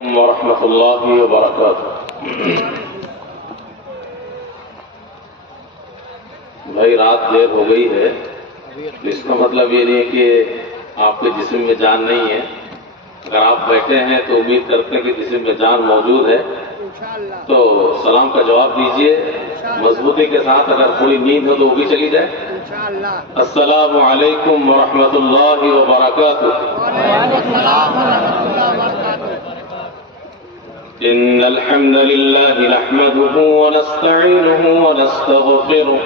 ورحمۃ اللہ وبرکاتہ۔ بھائی رات دیر ہو گئی ہے، اس کا مطلب یہ نہیں کہ آپ کے جسم میں جان نہیں ہے۔ اگر آپ بیٹھے ہیں تو امید کرتے ہیں کہ جسم میں جان موجود ہے، تو سلام کا جواب دیجئے مضبوطی کے ساتھ۔ اگر تھوڑی نیند ہو تو وہ بھی چلی جائے۔ السلام علیکم ورحمۃ اللہ وبرکاتہ۔ إن الحمد لله نحمده ونستعينه ونستغفره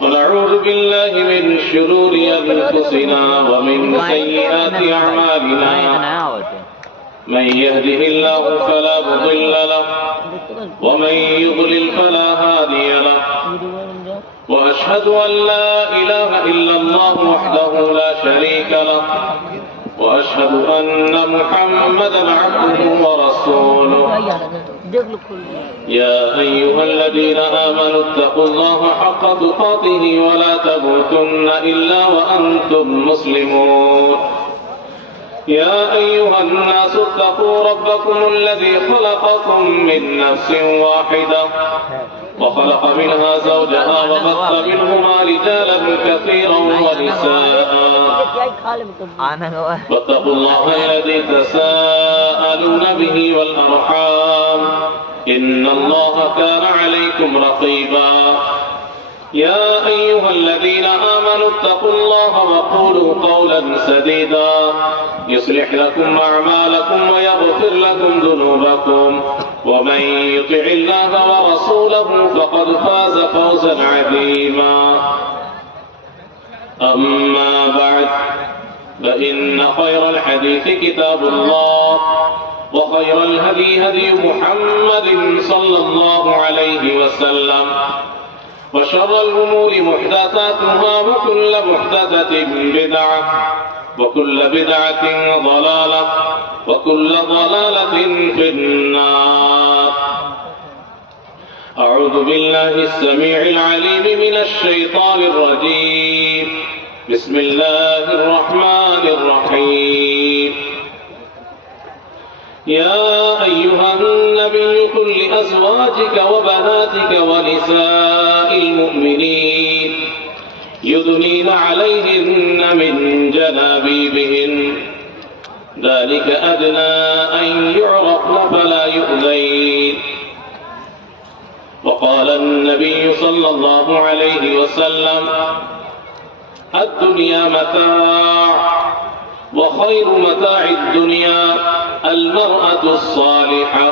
ونعوذ بالله من شرور أنفسنا ومن سيئات أعمالنا من يهده الله فلا مضل له ومن يضلل فلا هادي له وأشهد أن لا إله إلا الله وحده لا شريك له وأشهد أن محمدا عبده ورسوله يا أيها الذين آمنوا اتقوا الله حق تقاته ولا تموتن إلا وأنتم مسلمون يا أيها الناس اتقوا ربكم الذي خلقكم من نفس واحدة وخلق منها زوجها وبث منهما رجالا كثيرا ونساء واتقوا الله الذي تساءلون به والأرحام إن الله كان عليكم رقيبا يا أيها الذين آمنوا اتقوا الله وقولوا قولا سديدا يصلح لكم أعمالكم ويغفر لكم ذنوبكم ومن يطع الله ورسوله فقد فاز فوزا عظيما أما بعد فإن خير الحديث كتاب الله وخير الهدي هدي محمد صلى الله عليه وسلم وشر الأمور محدثاتها وكل محدثة بدعة وكل بدعة ضلالة وكل ضلالة في النار أعوذ بالله السميع العليم من الشيطان الرجيم بسم الله الرحمن الرحيم يا أيها النبي قل لأزواجك وبناتك ونساء المؤمنين يدنين عليهن من جلابيبهن ذلك أدنى أن يعرفن فلا يؤذين وقال النبي صلى الله عليه وسلم الدنيا متاع وخير متاع الدنيا المرأة الصالحة۔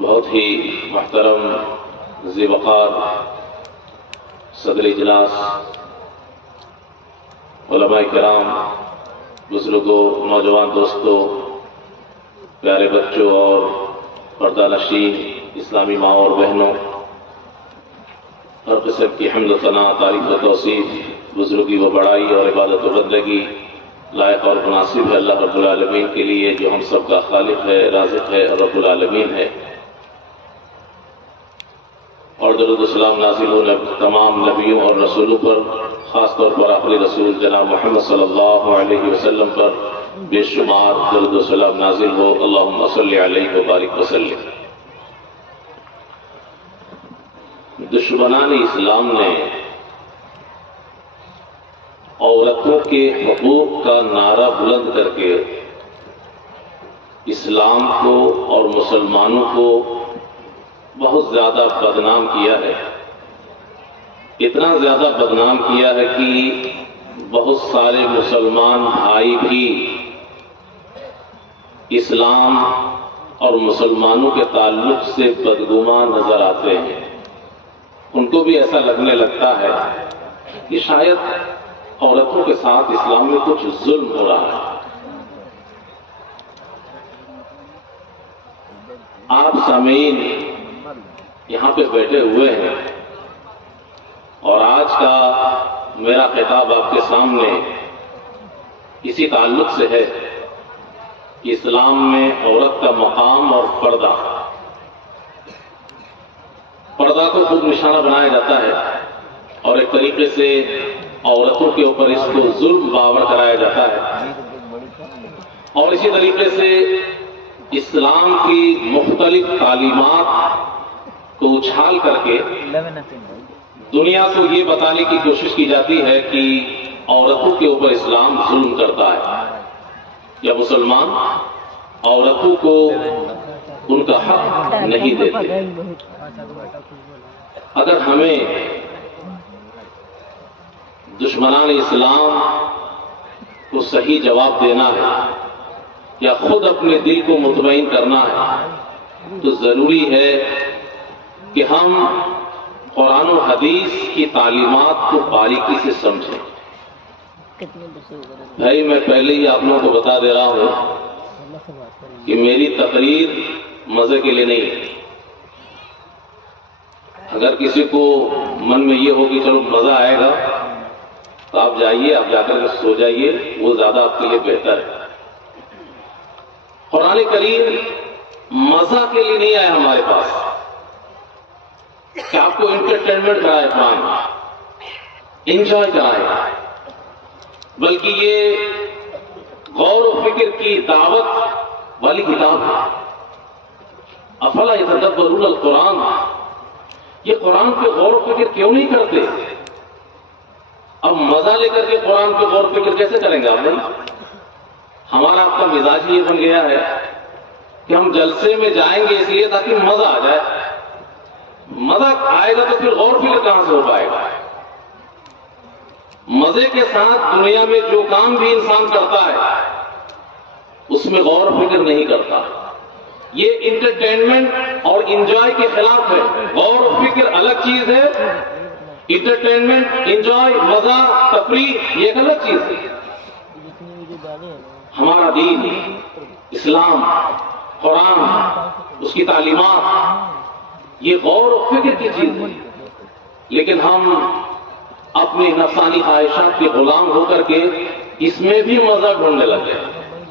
بہت ہی محترم ذی وقار صدر اجلاس، علماء کرام، بزرگوں، نوجوان دوستوں، پیارے بچوں اور پردہ نشین اسلامی ماں اور بہنوں، ہر قسم کی حمد و ثنا، تعریف و توصیف، بزرگی و بڑائی اور عبادت و بندگی لائق اور مناسب ہے اللہ رب العالمین کے لیے، جو ہم سب کا خالق ہے، رازق ہے اور رب العالمین ہے۔ اور درود و سلام نازل ہو تمام نبیوں اور رسولوں پر، خاص طور پر آخری رسول جناب محمد صلی اللہ علیہ وسلم پر بے شمار درود و سلام نازل ہو۔ اللہم صلی علیہ وبارک وسلم۔ دشمنان اسلام نے عورتوں کے حقوق کا نعرہ بلند کر کے اسلام کو اور مسلمانوں کو بہت زیادہ بدنام کیا ہے۔ اتنا زیادہ بدنام کیا ہے کہ بہت سارے مسلمان بھائی بھی اسلام اور مسلمانوں کے تعلق سے بدگمان نظر آتے ہیں۔ ان کو بھی ایسا لگنے لگتا ہے کہ شاید عورتوں کے ساتھ اسلام میں کچھ ظلم ہو رہا ہے۔ آپ سامعین یہاں پہ بیٹھے ہوئے ہیں اور آج کا میرا خطاب آپ کے سامنے اسی تعلق سے ہے کہ اسلام میں عورت کا مقام اور پردہ کو خود نشانہ بنایا جاتا ہے، اور ایک طریقے سے عورتوں کے اوپر اس کو ظلم باور کرایا جاتا ہے. اور اسی طریقے سے اسلام کی مختلف تعلیمات کو اچھال کر کے دنیا کو یہ بتانے کی کوشش کی جاتی ہے کہ عورتوں کے اوپر اسلام ظلم کرتا ہے یا مسلمان عورتوں کو ان کا حق نہیں دیتے. اگر ہمیں دشمنان اسلام کو صحیح جواب دینا ہے یا خود اپنے دل کو مطمئن کرنا ہے تو ضروری ہے کہ ہم قرآن و حدیث کی تعلیمات کو باریکی سے سمجھیں. بھائی میں پہلے ہی آپ لوگوں کو بتا دے رہا ہوں کہ میری تقریر مزے کے لیے نہیں ہے. اگر کسی کو من میں یہ ہو کہ چلو مزہ آئے گا تو آپ جائیے, آپ جا کر سو جائیے, وہ زیادہ آپ کے لیے بہتر ہے. قرآن کریم مزہ کے لیے نہیں آیا ہمارے پاس کہ آپ کو انٹرٹینمنٹ کرائے, قرآن انجوائے کرائے, بلکہ یہ غور و فکر کی دعوت والی کتاب ہے. افلا یتدبرون القرآن, یہ قرآن پہ غور و فکر کیوں نہیں کرتے؟ اب مزہ لے کر کے قرآن پہ غور و فکر کیسے کریں گے آپ نے؟ ہمارا آپ کا مزاج یہ بن گیا ہے کہ ہم جلسے میں جائیں گے اس لیے تاکہ مزہ آ جائے. مزہ آئے گا تو پھر غور و فکر کہاں سے ہو پائے گا؟ مزے کے ساتھ دنیا میں جو کام بھی انسان کرتا ہے اس میں غور و فکر نہیں کرتا. یہ انٹرٹینمنٹ اور انجوائے کے خلاف ہے. غور و فکر الگ چیز ہے, انٹرٹینمنٹ, انجوائے, مزہ, تفریح یہ ایک الگ چیز ہے. ہمارا دین, اسلام, قرآن, اس کی تعلیمات یہ غور و فکر کی چیز ہے. لیکن ہم اپنی نفسانی خواہشات کے غلام ہو کر کے اس میں بھی مزہ ڈھونڈنے لگے.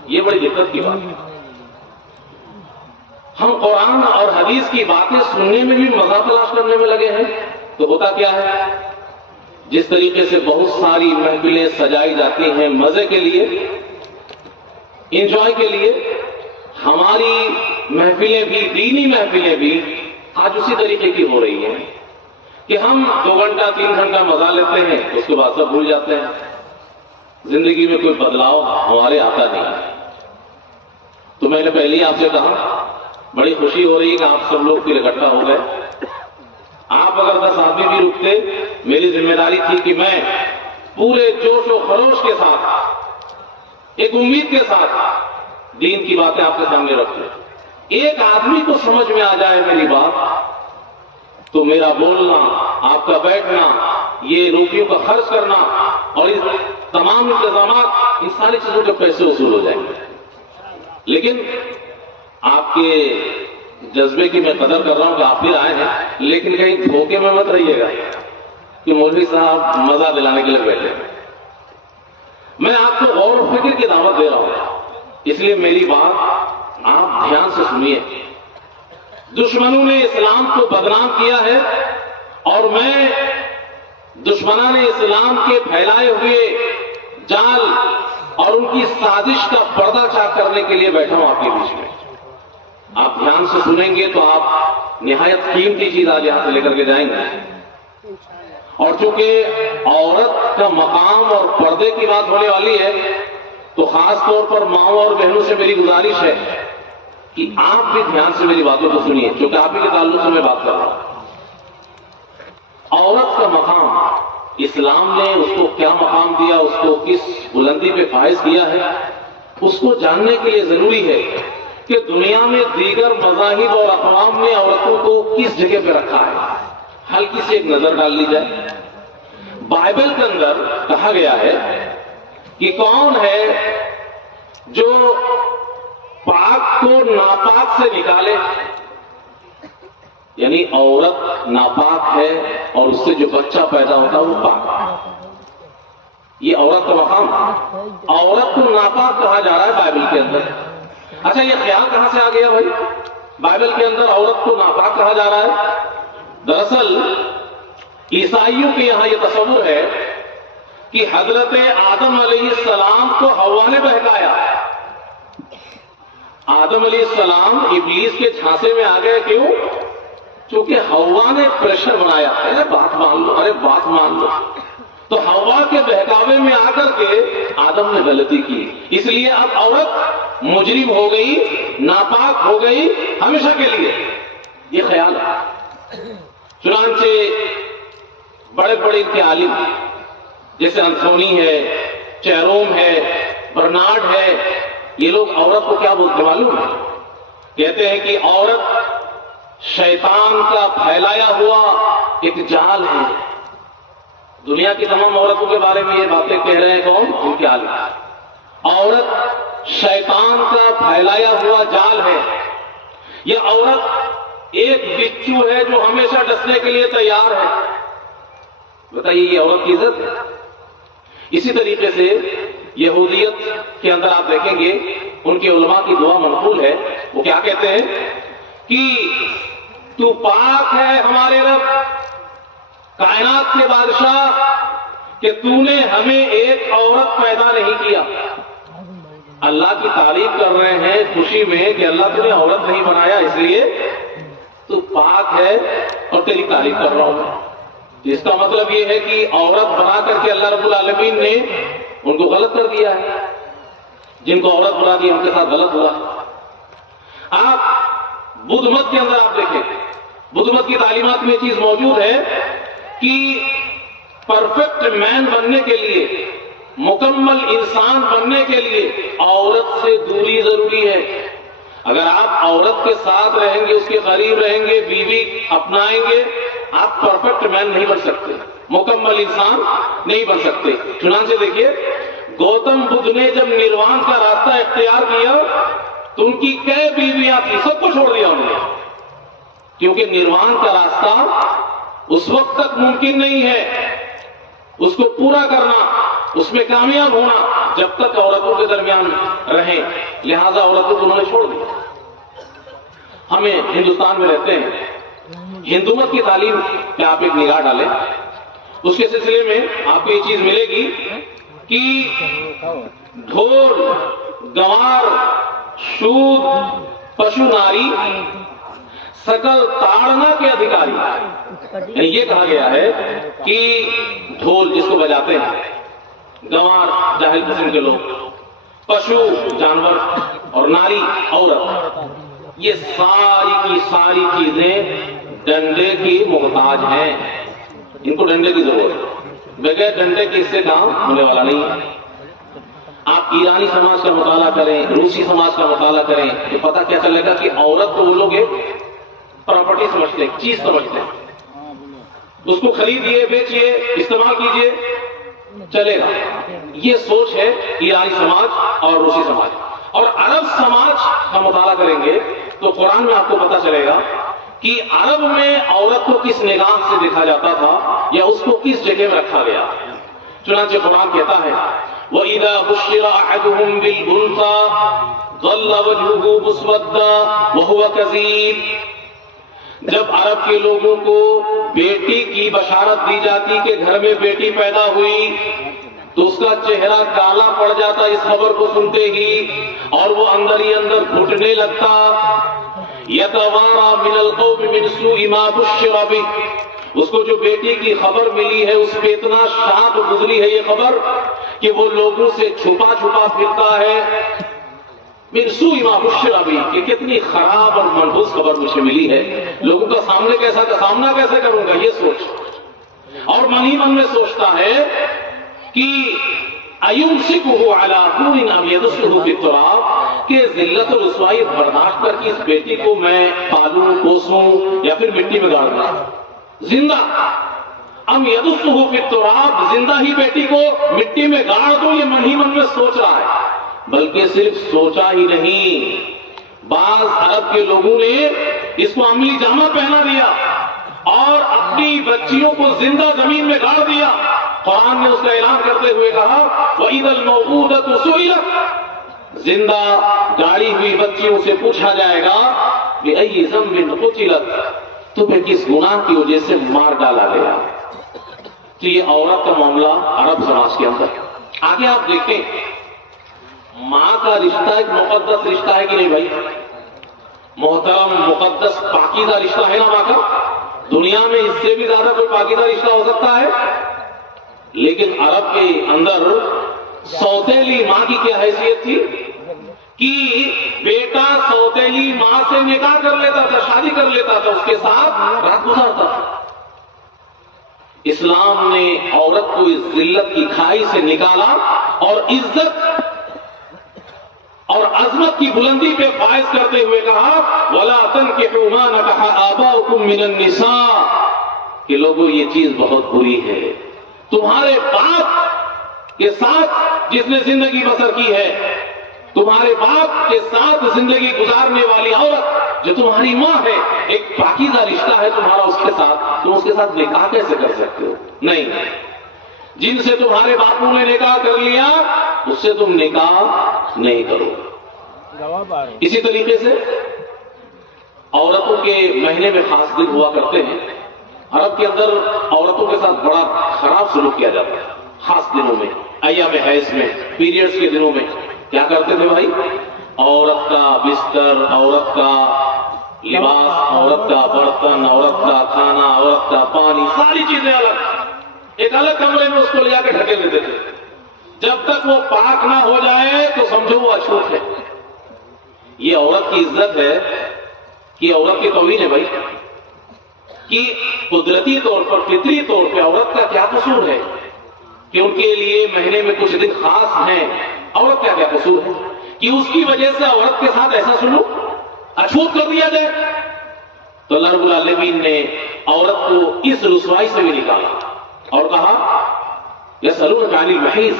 یہ بڑی دقت کی بات ہے. ہم قرآن اور حدیث کی باتیں سننے میں بھی مزہ تلاش کرنے میں لگے ہیں. تو ہوتا کیا ہے؟ جس طریقے سے بہت ساری محفلیں سجائی جاتی ہیں مزے کے لیے, انجوائے کے لیے, ہماری محفلیں بھی, دینی محفلیں بھی آج اسی طریقے کی ہو رہی ہیں کہ ہم 2 گھنٹہ 3 گھنٹہ مزہ لیتے ہیں, اس کے بعد سب بھول جاتے ہیں. زندگی میں کوئی بدلاؤ ہمارے آتا نہیں. تو میں نے پہلے ہی آپ سے کہا بڑی خوشی ہو رہی ہے کہ آپ سب لوگ پھر اکٹھا ہو گئے. آپ اگر 10 آدمی بھی رکتے, میری ذمہ داری تھی کہ میں پورے جوش و خروش کے ساتھ, ایک امید کے ساتھ دین کی باتیں آپ کے سامنے رکھوں. ایک آدمی کو سمجھ میں آ جائے میری بات تو میرا بولنا, آپ کا بیٹھنا, یہ روپیوں کا خرچ کرنا اور اس تمام انتظامات, ان ساری چیزوں کے پیسے وصول ہو جائیں گے. لیکن آپ کے جذبے کی میں قدر کر رہا ہوں کہ آپ بھی آئے ہیں, لیکن کہیں دھوکے میں مت رہیے گا کہ مولوی صاحب مزہ دلانے کے لیے بیٹھے. میں آپ کو غور و فکر کی دعوت دے رہا ہوں, اس لیے میری بات آپ دھیان سے سنیے. دشمنوں نے اسلام کو بدنام کیا ہے اور میں دشمنان اسلام کے پھیلائے ہوئے جال اور ان کی سازش کا پردہ چاک کرنے کے لیے بیٹھا ہوں آپ کے بیچ میں. آپ دھیان سے سنیں گے تو آپ نہایت قیمتی چیز آج یہاں سے لے کر کے جائیں گے. اور چونکہ عورت کا مقام اور پردے کی بات ہونے والی ہے تو خاص طور پر ماؤں اور بہنوں سے میری گزارش ہے کہ آپ بھی دھیان سے میری باتوں کو سنیے, چونکہ آپ ہی کے تعلق سے میں بات کر رہا ہوں. عورت کا مقام اسلام نے اس کو کیا مقام دیا, اس کو کس بلندی پہ فائز کیا ہے, اس کو جاننے کے لیے ضروری ہے کہ دنیا میں دیگر مذاہب اور اقوام نے عورتوں کو کس جگہ پہ رکھا ہے. ہلکی سی ایک نظر ڈال لی جائے. بائبل کے اندر کہا گیا ہے کہ کون ہے جو پاک کو ناپاک سے نکالے, یعنی عورت ناپاک ہے اور اس سے جو بچہ پیدا ہوتا ہے وہ پاک. یہ عورت کا مقام, عورت کو ناپاک کہا جا رہا ہے بائبل کے اندر. اچھا یہ خیال کہاں سے آ گیا بھائی بائبل کے اندر عورت کو ناپاک کہا جا رہا ہے؟ دراصل عیسائیوں کے یہاں یہ تصور ہے کہ حضرت آدم علیہ السلام کو ہوا نے بہکایا. آدم علیہ السلام ابلیس کے چھانسے میں آ گئے. کیوں؟ چونکہ ہوا نے پریشر بنایا. ارے بات مان لو، ارے بات مان لو. تو ہوا کے بہکاوے میں آ کر کے آدم نے غلطی کی. اس لیے اب عورت مجرم ہو گئی، ناپاک ہو گئی ہمیشہ کے لیے. یہ خیال ہے. چنانچہ بڑے بڑے کے عالم جیسے انتھونی ہے، چیروم ہے، برنارڈ ہے، یہ لوگ عورت کو کیا بولتے معلوم ہے؟ کہتے ہیں کہ عورت شیطان کا پھیلایا ہوا ایک جال ہے. دنیا کی تمام عورتوں کے بارے میں یہ باتیں کہہ رہے ہیں کون؟ ان کے عالم. عورت شیطان کا پھیلایا ہوا جال ہے. یہ عورت ایک بچھو ہے جو ہمیشہ ڈسنے کے لیے تیار ہے. بتائیے یہ عورت کی عزت ہے؟ اسی طریقے سے یہودیت کے اندر آپ دیکھیں گے ان کے علماء کی دعا منقول ہے. وہ کیا کہتے ہیں کہ تو پاک ہے ہمارے رب، کائنات کے بادشاہ، کہ تو نے ہمیں ایک عورت پیدا نہیں کیا. اللہ کی تعریف کر رہے ہیں خوشی میں کہ اللہ تو نے عورت نہیں بنایا، اس لیے تو پاک ہے اور تیری تعریف کر رہا ہوں. اس کا مطلب یہ ہے کہ عورت بنا کر کے اللہ رب العالمین نے ان کو غلط کر دیا ہے. جن کو عورت بنا دیا ان کے ساتھ غلط ہوا. آپ بدھ مت کے اندر آپ دیکھیں، بدھ مت کی تعلیمات میں یہ چیز موجود ہے کہ پرفیکٹ مین بننے کے لیے، مکمل انسان بننے کے لیے عورت سے دوری ضروری ہے. اگر آپ عورت کے ساتھ رہیں گے، اس کے قریب رہیں گے، بیوی اپنائیں گے، آپ پرفیکٹ مین نہیں بن سکتے، مکمل انسان نہیں بن سکتے. چنانچہ دیکھیے گوتم بدھ نے جب نروان کا راستہ اختیار کیا تو ان کی کئی بیویاں تھیں، سب کو چھوڑ دیا انہوں نے. کیونکہ نروان کا راستہ اس وقت تک ممکن نہیں ہے، اس کو پورا کرنا، اس میں کامیاب ہونا جب تک عورتوں کے درمیان رہیں. لہذا عورتوں کو انہوں نے چھوڑ دیا. ہمیں ہندوستان میں رہتے ہیں، ہندو مت کی تعلیم پہ آپ ایک نگاہ ڈالیں، اس کے سلسلے میں آپ کو یہ چیز ملے گی کہ ڈھول، گوار، شود، پشو ناری سکل تاڑنا کے ادھیکاری. یعنی یہ کہا گیا ہے کہ ڈھول جس کو بجاتے ہیں، گوار جاہل قسم کے لوگ، پشو جانور، اور ناری عورت، یہ ساری کی ساری چیزیں ڈنڈے کی محتاج ہیں. ان کو ڈنڈے کی ضرورت ہے، بغیر ڈنڈے کے اس سے کام ہونے والا نہیں ہے. آپ ایرانی سماج کا مطالعہ کریں، روسی سماج کا مطالعہ کریں تو پتہ کیا چلے گا کہ عورت کو وہ لوگ ایک پراپرٹی سمجھتے ہیں، چیز سمجھتے ہیں. اس کو خریدیے، بیچیے، استعمال کیجیے، چلے گا. یہ سوچ ہے ایرانی سماج اور روسی سماج. اور عرب سماج کا مطالعہ کریں گے تو قرآن میں آپ کو پتہ چلے گا کہ عرب میں عورت کو کس نگاہ سے دیکھا جاتا تھا یا اس کو کس جگہ میں رکھا گیا. چنانچہ قرآن کہتا ہے وَإِذَا بُشِّرَ أَحَدُهُم بِالْأُنثَىٰ ظَلَّ وَجْهُهُ مُسْوَدًّا وَهُوَ كَظِيمٌ. جب عرب کے لوگوں کو بیٹی کی بشارت دی جاتی کہ گھر میں بیٹی پیدا ہوئی تو اس کا چہرہ کالا پڑ جاتا اس خبر کو سنتے ہی، اور وہ اندر ہی اندر گھٹنے لگتا. يَتَوَارَىٰ مِنَ الْقَوْمِ مِنْ سُوءِ مَا بُشِّرَ بِهِ. اس کو جو بیٹی کی خبر ملی ہے اس پہ اتنا شاد گزری ہے یہ خبر کہ وہ لوگوں سے چھپا چھپا پھرتا ہے. من سوء ما بشر بہ، کہ کتنی خراب اور منحوس خبر مجھے ملی ہے، لوگوں کا سامنا کیسے کروں گا یہ سوچ. اور من ہی من میں سوچتا ہے کہ ایمسکہ علی ہون ام یدسہ فی التراب، کہ ذلت و رسوائی برداشت کر کے اس بیٹی کو میں پالوں پوسوں یا پھر مٹی میں گاڑ دوں زندہ. ام یدسہ فی التراب، زندہ ہی بیٹی کو مٹی میں گاڑ دوں، یہ من ہی من میں سوچ رہا ہے. بلکہ صرف سوچا ہی نہیں، بعض عرب کے لوگوں نے اس کو عملی جامہ پہنا دیا اور اپنی بچیوں کو زندہ زمین میں گاڑ دیا. قرآن نے اس کا اعلان کرتے ہوئے کہا وَإِذَا الْمَوْءُودَةُ سُئِلَتْ، زندہ گاڑی ہوئی بچیوں سے پوچھا جائے گا بِأَيِّ ذَنبٍ قُتِلَتْ، تمہیں کس گناہ کی وجہ سے مار ڈالا گیا. تو یہ عورت کا معاملہ عرب سماج کے اندر. آگے آپ دیکھیں ماں کا رشتہ ایک مقدس رشتہ ہے کہ نہیں بھائی؟ محترم مقدس پاکیزہ رشتہ ہے نا ماں کا. دنیا میں اس سے بھی زیادہ کوئی پاکیزہ رشتہ ہو سکتا ہے؟ لیکن عرب کے اندر سوتیلی ماں کی کیا حیثیت تھی کہ بیٹا سوتیلی ماں سے نکاح کر لیتا تھا، شادی کر لیتا تھا، اس کے ساتھ رات گزارتا تھا. اسلام نے عورت کو اس ذلت کی کھائی سے نکالا اور عزت اور عظمت کی بلندی پہ فائز کرتے ہوئے کہا وَلَا تَنْكِحُوا مَا نَكَحَ آبَاؤُكُم مِّنَ النِّسَاءِ کہ لوگوں یہ چیز بہت بری ہے. تمہارے باپ کے ساتھ جس نے زندگی بسر کی ہے، تمہارے باپ کے ساتھ زندگی گزارنے والی عورت جو تمہاری ماں ہے، ایک پاکیزہ رشتہ ہے تمہارا اس کے ساتھ، تم اس کے ساتھ نکاح کیسے کر سکتے ہو؟ نہیں. جن سے تمہارے باپوں نے نکاح کر لیا اس سے تم نکاح نہیں کرو. اسی طریقے سے عورتوں کے مہینے میں خاص دن ہوا کرتے ہیں. عرب کے اندر عورتوں کے ساتھ بڑا خراب سلوک کیا جاتا ہے خاص دنوں میں، ایام حیض میں، پیریڈز کے دنوں میں. کیا کرتے تھے بھائی؟ عورت کا بستر، عورت کا لباس، عورت کا برتن، عورت کا کھانا، عورت کا پانی، ساری چیزیں الگ، ایک الگ کمرے میں اس کو لے جا کے ڈھکے دیتے تھے. جب تک وہ پاک نہ ہو جائے تو سمجھو وہ اچھوت ہے. یہ عورت کی عزت ہے کہ عورت کی توہین ہے بھائی، کہ قدرتی طور پر، فطری طور پہ عورت کا کیا قصور ہے کہ ان کے لیے مہینے میں کچھ دن خاص ہیں؟ عورت کا کیا قصور ہے کہ اس کی وجہ سے عورت کے ساتھ ایسا سلوک اچھوت کر دیا جائے؟ تو اللہ رب العالمین نے عورت کو اس رسوائی سے بھی نکالا اور کہا یسألونک عن المحیض،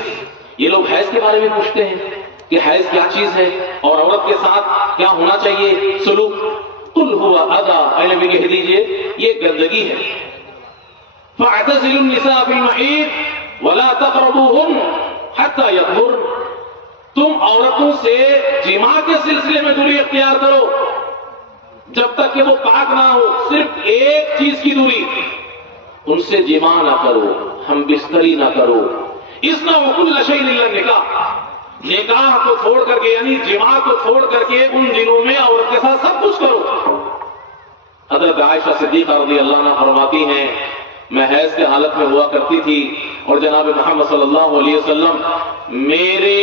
یہ لوگ حیض کے بارے میں پوچھتے ہیں کہ حیض کیا چیز ہے اور عورت کے ساتھ کیا ہونا چاہیے سلوک. قل هو اذى، اے نبی کہہ دیجئے یہ گندگی ہے. فاعتزلوا النساء في المحيض ولا تقربوهن حتى يطهرن، تم عورتوں سے جماع کے سلسلے میں دوری اختیار کرو جب تک کہ وہ پاک نہ ہو. صرف ایک چیز کی دوری، ان سے جماع نہ کرو، ہم بستری نہ کرو. اصنعوا كل شيء الا النکاح، نکاح کو چھوڑ کر کے یعنی جماع کو چھوڑ کر کے ان دنوں میں عورت کے ساتھ سب کچھ کرو. حضرت عائشہ صدیقہ رضی اللہ عنہا فرماتی ہیں میں حیض کے حالت میں ہوا کرتی تھی اور جناب محمد صلی اللہ علیہ وسلم میرے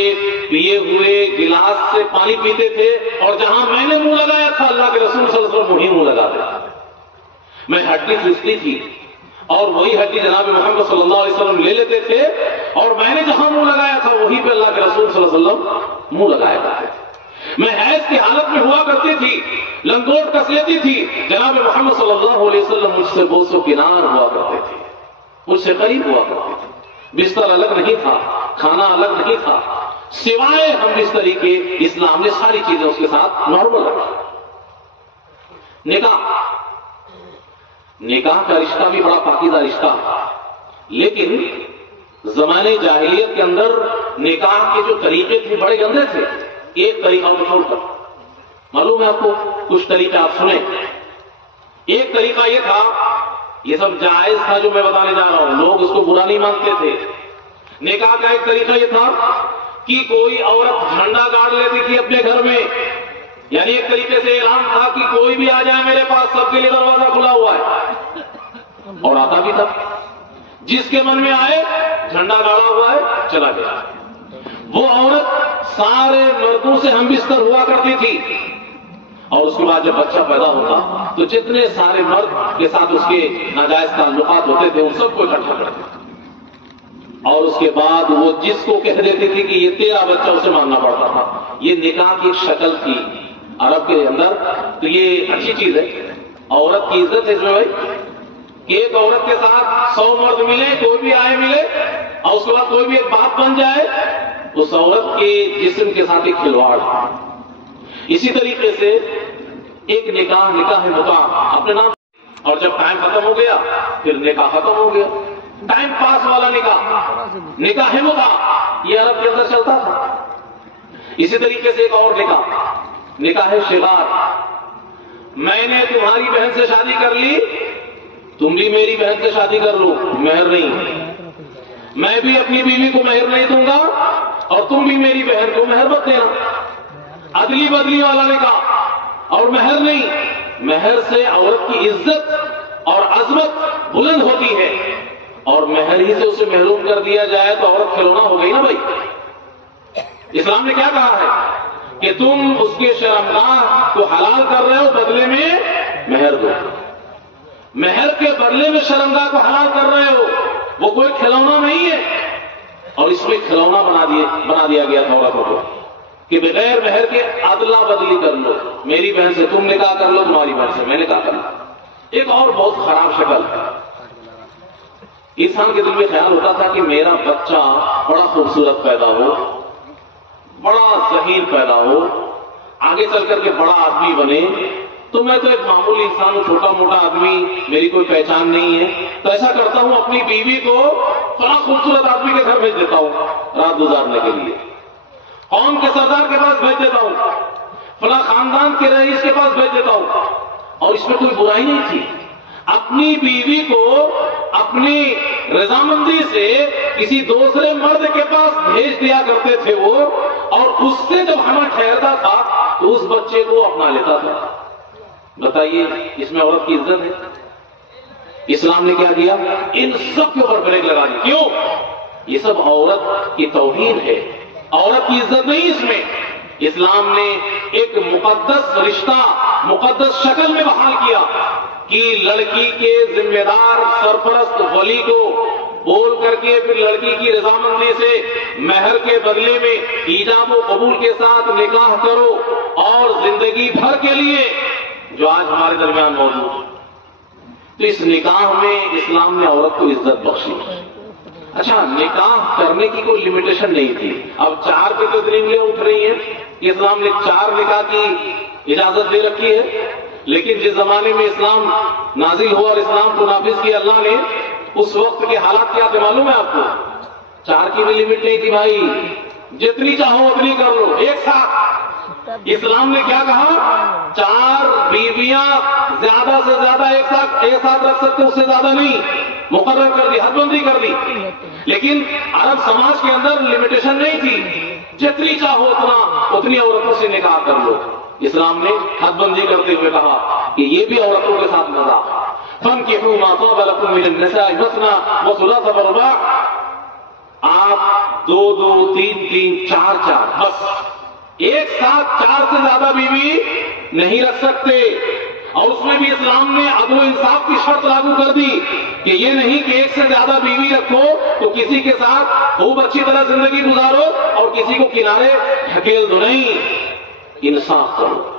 پیے ہوئے گلاس سے پانی پیتے تھے اور جہاں میں نے منہ لگایا تھا اللہ کے رسول صلی اللہ علیہ وسلم وہی منہ لگاتے تھے. میں ہڈی چوستی تھی اور وہی ہڈی جناب محمد صلی اللہ علیہ وسلم لے لیتے تھے اور میں نے جہاں منہ لگایا تھا وہی پہ اللہ کے رسول صلی اللہ علیہ وسلم منہ لگایا کرتے تھے. میں حیض کی حالت میں ہوا کرتی تھی، لنگوٹ کس لیتی تھی، جناب محمد صلی اللہ علیہ وسلم مجھ سے بوس و کنار ہوا کرتے تھے، مجھ سے قریب ہوا کرتے تھے. بستر الگ نہیں تھا، کھانا الگ نہیں تھا، سوائے ہم بستری کے اسلام نے ساری چیزیں اس کے ساتھ نارمل رکھی. نکاح کا رشتہ بھی بڑا پاکیزہ رشتہ ہے، لیکن زمانے جاہلیت کے اندر نکاح کے جو طریقے تھے بڑے گندے تھے. ایک طریقہ کو چھوڑ کر معلوم ہے آپ کو، کچھ طریقے آپ سنیں. ایک طریقہ یہ تھا، یہ سب جائز تھا جو میں بتانے جا رہا ہوں، لوگ اس کو برا نہیں مانتے تھے. نکاح کا ایک طریقہ یہ تھا کہ کوئی عورت جھنڈا گاڑ لیتی تھی اپنے گھر میں، یعنی ایک طریقے سے اعلان تھا کہ کوئی بھی آ جائے میرے پاس، سب کے لیے دروازہ کھلا ہوا ہے. اور آتا بھی تھا، جس کے من میں آئے جھنڈا گاڑا ہوا ہے چلا گیا. وہ عورت سارے مردوں سے ہم بستر ہوا کرتی تھی اور اس کے بعد جب بچہ پیدا ہوتا تو جتنے سارے مرد کے ساتھ اس کے ناجائز تعلقات ہوتے تھے ان سب کو اکٹھا کرتے تھے اور اس کے بعد وہ جس کو کہہ دیتی تھی کہ یہ تیرا بچہ اسے ماننا پڑتا تھا. یہ نکاح کی شکل تھی عرب کے اندر. تو یہ اچھی چیز ہے، عورت کی عزت ہے. جو ہے کہ ایک عورت کے ساتھ 100 مرد ملے، کوئی بھی آئے ملے اور اس کے بعد کوئی بھی ایک بات بن جائے، اس عورت کے جسم کے ساتھ ایک کھلواڑ. اسی طریقے سے ایک نکاح ہے متاع اپنے نام، اور جب ٹائم ختم ہو گیا پھر نکاح ختم ہو گیا. ٹائم پاس والا نکاح ہے متاع، یہ عرب کے اندر چلتا تھا. اسی طریقے سے ایک اور نکاح ہے شغار. میں نے تمہاری بہن سے شادی کر لی، تم بھی میری بہن سے شادی کر لو، مہر نہیں. میں بھی اپنی بیوی کو مہر نہیں دوں گا اور تم بھی میری بہن کو مہر مت دینا. ادلی بدلی والا نکاح. اور مہر نہیں، مہر سے عورت کی عزت اور عظمت بلند ہوتی ہے، اور مہر ہی سے اسے محروم کر دیا جائے تو عورت کھلونا ہو گئی نا بھائی. اسلام نے کیا کہا ہے کہ تم اس کے شرمگاہ کو حلال کر رہے ہو، بدلے میں مہر دو. مہر کے بدلے میں شرمگاہ کو حلال کر رہے ہو، وہ کوئی کھلونا نہیں ہے. اور اس میں کھلونا بنا دیا گیا تھا عورتوں کو کہ بغیر مہر کے ادلا بدلی کر لو، میری بہن سے تم نکاح کر لو، تمہاری بہن سے میں نکاح کر لوں. ایک اور بہت خراب شکل ہے. انسان کے دل میں خیال ہوتا تھا کہ میرا بچہ بڑا خوبصورت پیدا ہو، بڑا ذہین پیدا ہو، آگے چل کر کے بڑا آدمی بنے، تو میں تو ایک معمولی انسان ہوں، چھوٹا موٹا آدمی، میری کوئی پہچان نہیں ہے، تو ایسا کرتا ہوں اپنی بیوی کو بڑا خوبصورت آدمی کے گھر بھیج دیتا ہوں رات گزارنے کے لیے، قوم کے سردار کے پاس بھیج دیتا ہوں، فلاں خاندان کے رئیس کے پاس بھیج دیتا ہوں. اور اس میں کوئی برائی نہیں تھی. اپنی بیوی کو اپنی رضامندی سے کسی دوسرے مرد کے پاس بھیج دیا کرتے تھے وہ، اور اس سے جب ہمیں ٹھہرتا تھا تو اس بچے کو اپنا لیتا تھا. بتائیے اس میں عورت کی عزت ہے؟ اسلام نے کیا کیا؟ ان سب کے اوپر بریک لگا دی. کیوں؟ یہ سب عورت کی توہین ہے، عورت کی عزت نہیں. اس میں اسلام نے ایک مقدس رشتہ مقدس شکل میں بحال کیا کہ لڑکی کے ذمہ دار سرپرست ولی کو بول کر کے پھر لڑکی کی رضامندی سے مہر کے بدلے میں ایجاب و قبول کے ساتھ نکاح کرو، اور زندگی بھر کے لیے جو آج ہمارے درمیان موجود ہے. تو اس نکاح میں اسلام نے عورت کو عزت بخشی. اچھا، نکاح کرنے کی کوئی لمیٹیشن نہیں تھی. اب 4 پہ تو دلیلیں اٹھ رہی ہیں کہ اسلام نے 4 نکاح کی اجازت دے رکھی ہے، لیکن جس زمانے میں اسلام نازل ہوا اور اسلام کو نافذ کیا اللہ نے، اس وقت کے حالات کیا تھے معلوم ہے آپ کو؟ 4 کی بھی لمٹ نہیں تھی بھائی، جتنی چاہو اتنی کر لو ایک ساتھ. اسلام نے کیا کہا؟ 4 بیویاں زیادہ سے زیادہ ایک ساتھ رکھ سکتے، اس سے زیادہ نہیں. مقرر کر دی، حد بندی کر دی. لیکن عرب سماج کے اندر لمیٹیشن نہیں تھی، جتنی چاہو اتنی عورتوں سے نکاح کر لو. اسلام نے حد بندی کرتے ہوئے کہا کہ یہ بھی عورتوں کے ساتھ مذاق. فانكحوا ما طاب لكم من النساء مثنى وثلاث ورباع. آپ 2 2 3 3 4 4 بس ایک ساتھ 4 سے زیادہ بیوی نہیں رکھ سکتے. اور اس میں بھی اسلام نے عدل و انصاف کی شرط لاگو کر دی کہ یہ نہیں کہ ایک سے زیادہ بیوی رکھو تو کسی کے ساتھ خوب اچھی طرح زندگی گزارو اور کسی کو کنارے ڈھکیل دو. نہیں، انصاف کرو.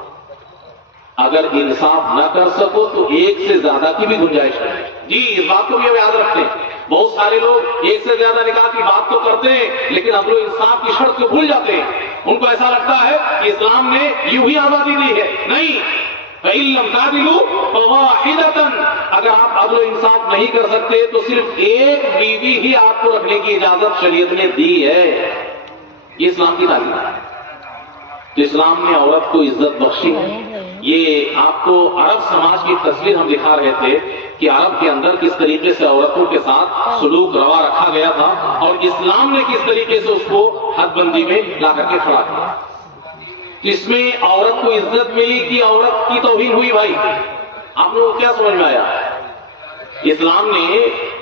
اگر انصاف نہ کر سکو تو ایک سے زیادہ کی بھی گنجائش ہے. جی، اس بات کو بھی ہم یاد رکھتے ہیں. بہت سارے لوگ ایک سے زیادہ نکاح کی بات تو کرتے ہیں لیکن عدل و انصاف کی شرط کو بھول جاتے ہیں. ان کو ایسا لگتا ہے کہ اسلام نے یوں ہی آزادی دی ہے. نہیں، فَإِن لَّمْ تَعْدِلُوا فَوَاحِدَةً. اگر آپ عدل و انصاف نہیں کر سکتے تو صرف ایک بیوی ہی آپ کو رکھنے کی اجازت شریعت نے دی ہے. یہ اسلام کی تعلیم ہے. تو اسلام نے عورت کو عزت بخشی ہے. یہ آپ کو عرب سماج کی تصویر ہم دکھا رہے تھے کہ عرب کے اندر کس طریقے سے عورتوں کے ساتھ سلوک روا رکھا گیا تھا اور اسلام نے کس طریقے سے اس کو حد بندی میں لا کر کے کھڑا کیا. اس میں عورت کو عزت ملی کہ عورت کی توہین ہوئی؟ بھائی آپ لوگوں کو کیا سمجھ میں آیا؟ اسلام نے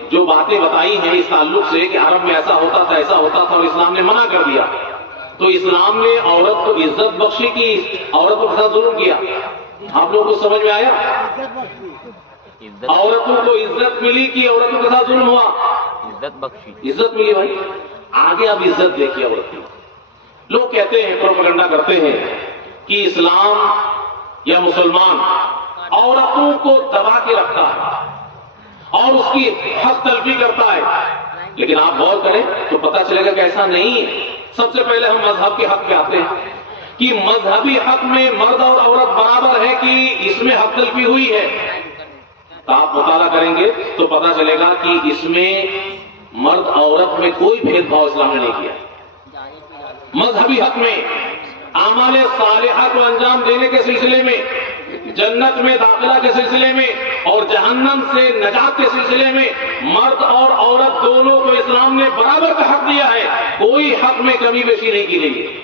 جو باتیں بتائی ہیں اس تعلق سے کہ عرب میں ایسا ہوتا تھا ایسا ہوتا تھا اور اسلام نے منع کر دیا، تو اسلام نے عورت کو عزت بخشی کی، عورتوں کے ساتھ ظلم کیا؟ آپ لوگوں کو سمجھ میں آیا؟ عورتوں کو عزت ملی کہ عورتوں کے ساتھ ظلم ہوا؟ عزت بخشی، عزت ملی. بھائی آگے اب عزت دیکھیے عورت کی. لوگ کہتے ہیں، پروپیگنڈا کرتے ہیں کہ اسلام یا مسلمان عورتوں کو دبا کے رکھتا ہے اور اس کی حق تلفی کرتا ہے. لیکن آپ غور کریں تو پتہ چلے گا کہ ایسا نہیں ہے. سب سے پہلے ہم مذہب کے حق پہ آتے ہیں کہ مذہبی حق میں مرد اور عورت برابر ہے کہ اس میں حق تلفی ہوئی ہے. تو آپ مطالعہ کریں گے تو پتہ چلے گا کہ اس میں مرد عورت میں کوئی بھید بھاؤ اسلام نے نہیں کیا. مذہبی حق میں اعمال صالحہ کو انجام دینے کے سلسلے میں، جنت میں داخلہ کے سلسلے میں اور جہنم سے نجات کے سلسلے میں مرد اور عورت دونوں کو اسلام نے برابر کا حق دیا ہے، کوئی حق میں کمی بیشی نہیں کی گئی ہے۔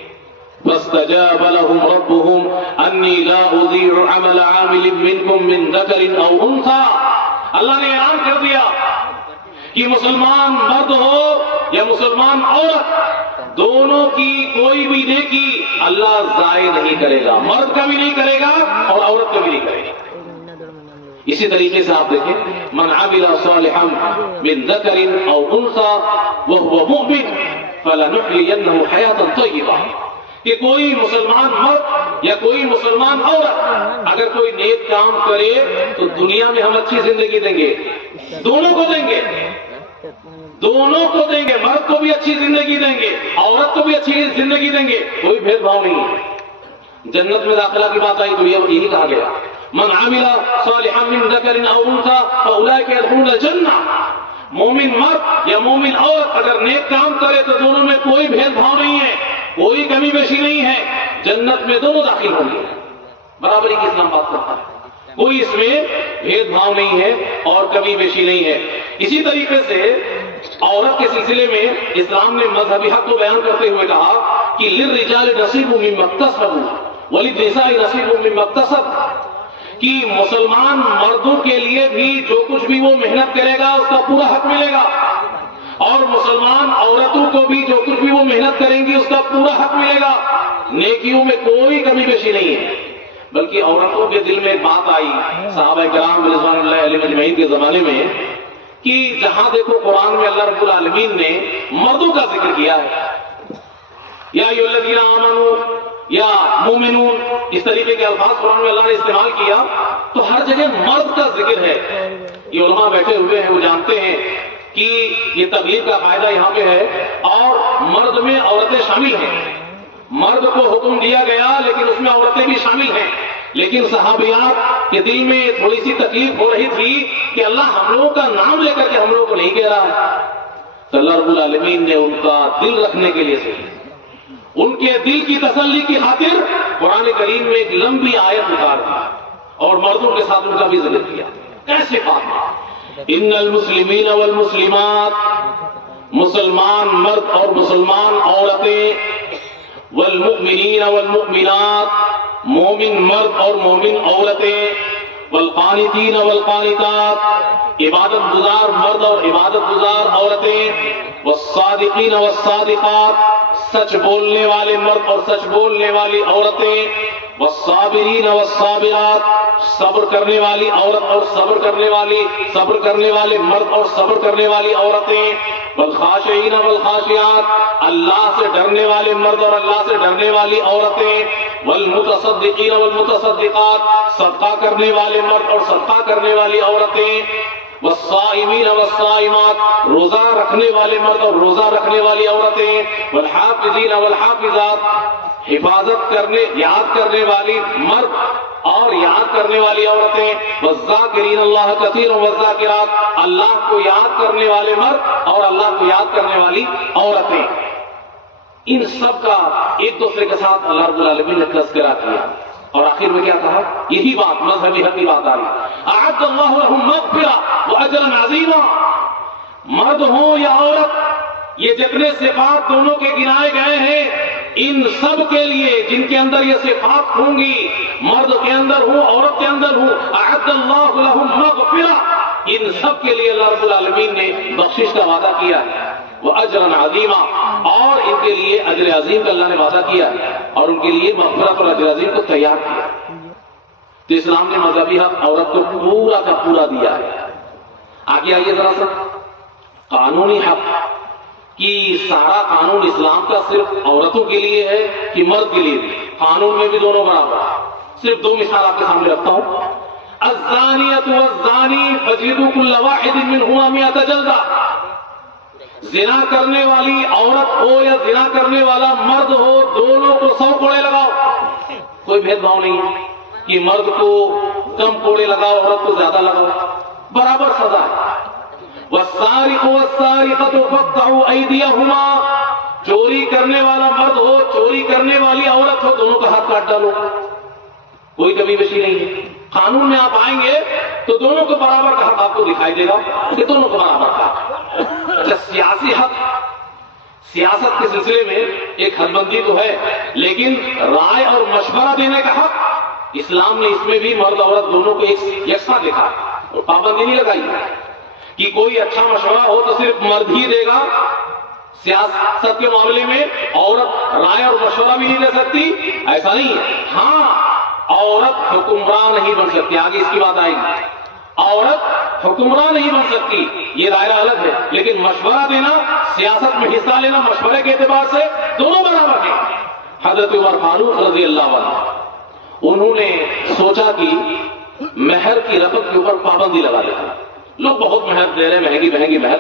فاستجاب لهم ربهم انی لا اضيع عمل عامل منكم من ذکر او انثى، اللہ نے اعلان کر دیا کہ مسلمان مرد ہو یا مسلمان عورت، دونوں کی کوئی بھی نیکی اللہ ضائع نہیں کرے گا، مرد کا بھی نہیں کرے گا اور عورت کا بھی نہیں کرے گا۔ اسی طریقے سے آپ دیکھیں، من عمل صالحا من ذکر او انثى وهو مؤمن فلنحيينه حیاة طیبہ، کہ کوئی مسلمان مرد یا کوئی مسلمان عورت اگر کوئی نیک کام کرے تو دنیا میں ہم اچھی زندگی دیں گے، دونوں کو دیں گے، دونوں کو دیں گے، مرد کو بھی اچھی زندگی دیں گے، عورت کو بھی اچھی زندگی دیں گے، کوئی بھید بھاؤ نہیں ہے۔ جنت میں داخلہ کی بات آئی تو یہی کہا گیا، من عمل صالحا من ذکر او انثى فاولئک يدخلون الجنہ، مومن مرد یا مومن عورت اگر نیک کام کرے تو دونوں میں کوئی بھید بھاؤ نہیں ہے، کوئی کمی بیشی نہیں ہے، جنت میں دونوں داخل ہوں گے۔ برابری کی اسلام بات کرتا ہے، کوئی اس میں بھید بھاؤ نہیں ہے اور کمی بیشی نہیں ہے۔ اسی طریقے سے عورت کے سلسلے میں اسلام نے مذہبی حق کو بیان کرتے ہوئے کہا کہ للرجال نصیب مما اکتسبوا وللنساء نصیب مما اکتسبن، کہ مسلمان مردوں کے لیے بھی جو کچھ بھی وہ محنت کرے گا اس کا پورا حق ملے گا، اور مسلمان عورتوں کو بھی جو کچھ بھی وہ محنت کریں گی اس کا پورا حق ملے گا، نیکیوں میں کوئی کمی بیشی نہیں ہے۔ بلکہ عورتوں کے دل میں ایک بات آئی صحابہ کرام رضوان اللہ علیہم اجمعین کے زمانے میں کہ جہاں دیکھو قرآن میں اللہ رب العالمین نے مردوں کا ذکر کیا ہے، یا ایھا الذین آمنوا یا مومنون، اس طریقے کے الفاظ قرآن میں اللہ نے استعمال کیا تو ہر جگہ مرد کا ذکر ہے۔ یہ علماء بیٹھے ہوئے ہیں وہ جانتے ہیں کہ یہ تبلیغ کا فائدہ یہاں پہ ہے، اور مرد میں عورتیں شامل ہیں، مرد کو حکم دیا گیا لیکن اس میں عورتیں بھی شامل ہیں، لیکن صحابیات کے دل میں تھوڑی سی تکلیف ہو رہی تھی کہ اللہ ہم لوگوں کا نام لے کر کے ہم لوگوں کو نہیں کہہ رہا ہے، تو اللہ رب العالمین نے ان کا دل رکھنے کے لیے سے ان کے دل کی تسلی کی خاطر قرآن کریم میں ایک لمبی آیت اتار دی اور مردوں کے ساتھ ان کا بھی ذکر کیا۔ کیسے بات؟ ان المسلمین والمسلمات، مسلمان مرد اور مسلمان عورتیں، والمؤمنین والمؤمنات، مومن مرد اور مومن عورتیں، والقانتین والقانتات، عبادت گزار مرد اور عبادت گزار عورتیں، والصادقین والصادقات، سچ بولنے والے مرد اور سچ بولنے والی عورتیں، والصابرین والصابرات، صبر کرنے والی عورت اور صبر کرنے والے مرد اور صبر کرنے والی عورتیں، والخاشعین والخاشعات، اللہ سے ڈرنے والے مرد اور اللہ سے ڈرنے والی عورتیں، والمتصدقین والمتصدقات، صدقہ کرنے والے مرد اور صدقہ کرنے والی عورتیں، والصائمین والصائمات، روزہ رکھنے والے مرد اور روزہ رکھنے والی عورتیں، والحافظین والحافظات، حفاظت کرنے یاد کرنے والی مرد اور یاد کرنے والی عورتیں، والذاکرین اللہ کثیرا والذاکرات، اللہ کو یاد کرنے والے مرد اور اللہ کو یاد کرنے والی عورتیں۔ ان سب کا ایک دوسرے کے ساتھ اللہ رب العالمین نے تذکرہ کیا اور آخر میں کیا کہا؟ یہی بات مذہبی حق کی بات آ رہی، اعد اللہ لهم مغفرہ واجرا عظیما، مرد ہوں یا عورت، یہ جتنے صفات دونوں کے گنائے گئے ہیں ان سب کے لیے جن کے اندر یہ صفات ہوں گی، مرد کے اندر ہوں عورت کے اندر ہوں، اعد اللہ لهم مغفرہ، ان سب کے لیے اللہ رب العالمین نے بخشش کا وعدہ کیا ہے، واجرا عظیما، اور ان کے لیے اجر عظیم کا اللہ نے وعدہ کیا اور ان کے لیے مغفرت اور اجر عظیم کو تیار کیا۔ تو اسلام نے مذہبی حق عورت کو پورا کا پورا دیا ہے۔ آگے آئیے ذرا سا، قانونی حق کہ سارا قانون اسلام کا صرف عورتوں کے لیے ہے کہ مرد کے لیے بھی؟ قانون میں بھی دونوں برابر۔ صرف دو مثال آپ کے سامنے رکھتا ہوں، الزانیۃ والزانی فجلدوا کل واحد منہما 100 جلدہ، زنا کرنے والی عورت ہو یا زنا کرنے والا مرد ہو، دونوں کو 100 کوڑے لگاؤ، کوئی بھید بھاؤ نہیں کہ مرد کو کم کوڑے لگاؤ عورت کو زیادہ لگاؤ، برابر سزا ہے۔ والسارق والسارقۃ فاقطعوا ایدیہما، چوری کرنے والا مرد ہو چوری کرنے والی عورت ہو، دونوں کا ہاتھ کاٹ ڈالو، کوئی کمی بیشی نہیں ہے۔ قانون میں آپ آئیں گے تو دونوں کو برابر کا حق آپ کو دکھائی دے گا کہ دونوں کو برابر کا۔ اچھا سیاسی حق، سیاست کے سلسلے میں ایک حد بندی تو ہے، لیکن رائے اور مشورہ دینے کا حق اسلام نے اس میں بھی مرد عورت دونوں کو ایک یکساں دیکھا اور پابندی نہیں لگائی کہ کوئی اچھا مشورہ ہو تو صرف مرد ہی دے گا، سیاست کے معاملے میں عورت رائے اور مشورہ بھی نہیں دے سکتی، ایسا نہیں ہے۔ ہاں عورت حکمراں نہیں بن سکتی، آگے اس کی بات آئے گی، عورت حکمراں نہیں بن سکتی، یہ دائرہ الگ ہے، لیکن مشورہ دینا، سیاست میں حصہ لینا مشورے کے اعتبار سے دونوں برابر ہیں۔ حضرت عمر فاروق رضی اللہ عنہ انہوں نے سوچا کہ مہر کی رقم کے اوپر پابندی لگا دیتا، لوگ بہت مہر دے رہے ہیں، مہنگی مہنگی مہر،